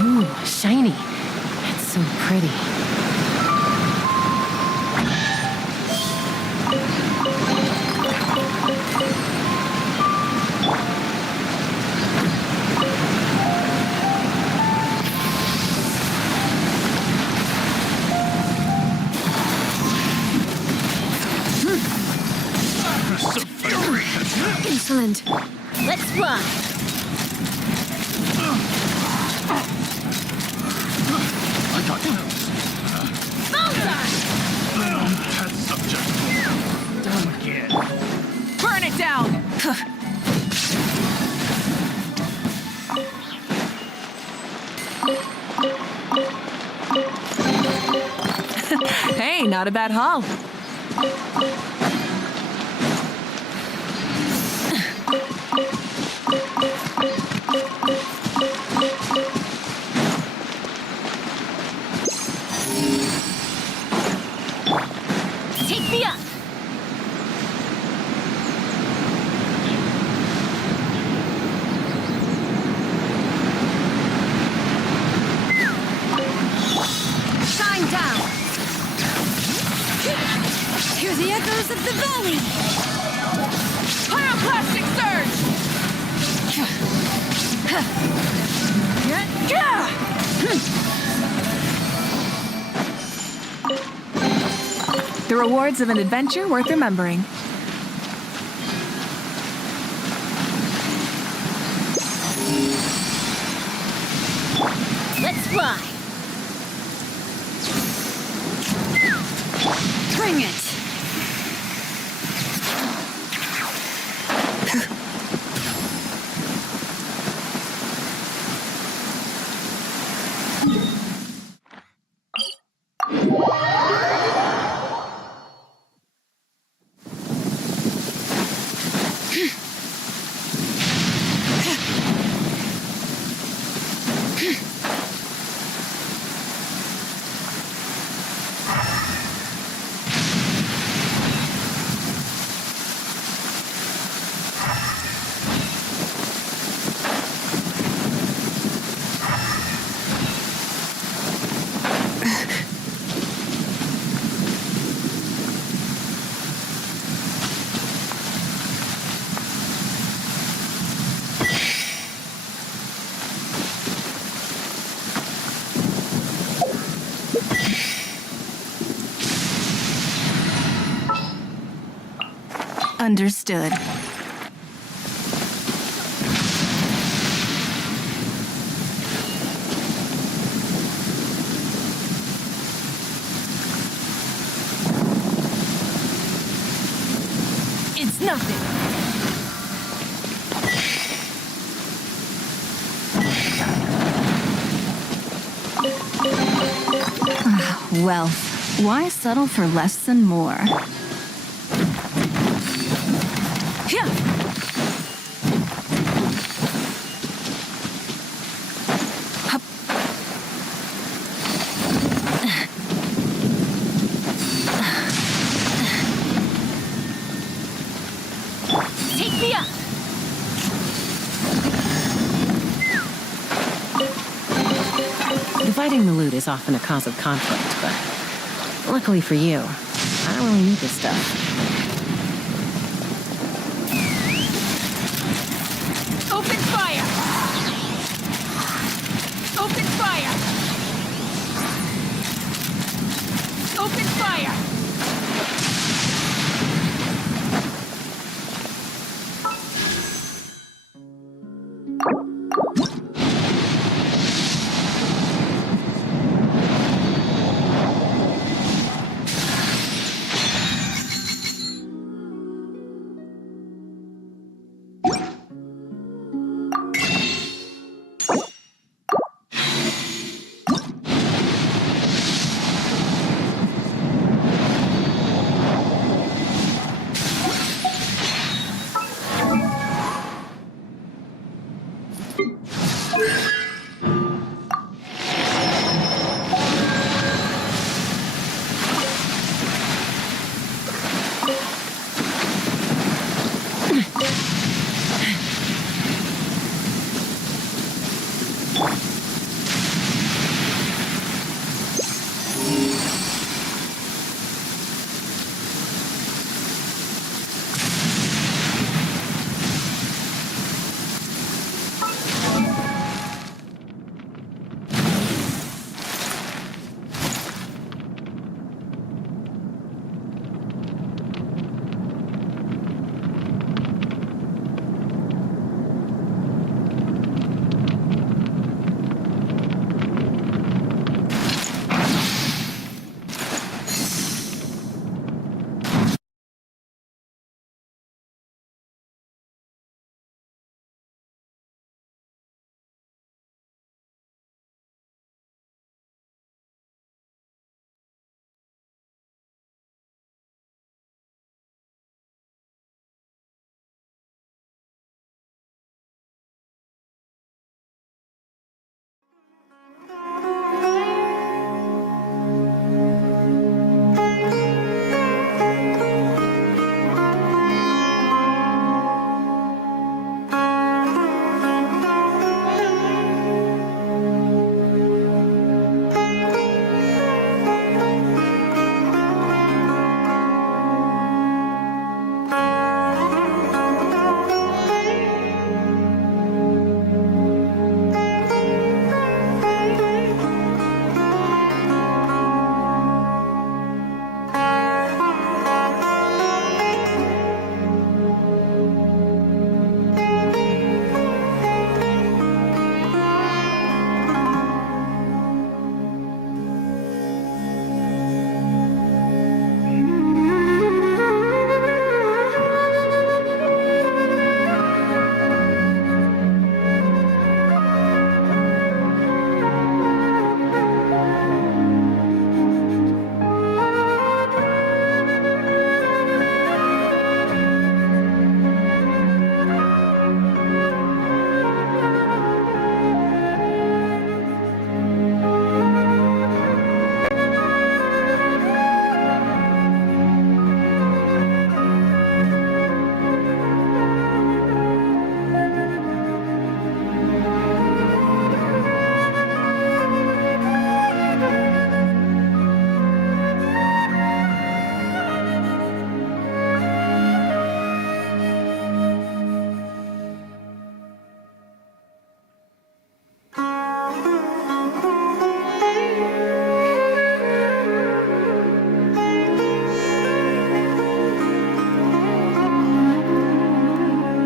Ooh, shiny. It's so pretty. Excellent. Let's fly. I got you. That subject. Don't get. Burn it down! Hey, not a bad haul. Take me up. Shine down. Hear the echoes of the valley. Pyroclastic surge! The rewards of an adventure worth remembering. Let's fly. Bring it. Understood. It's nothing. Well, why settle for less than more? Take me up. Dividing the loot is often a cause of conflict, but luckily for you, I don't really need this stuff. Open fire! Open fire! Open fire!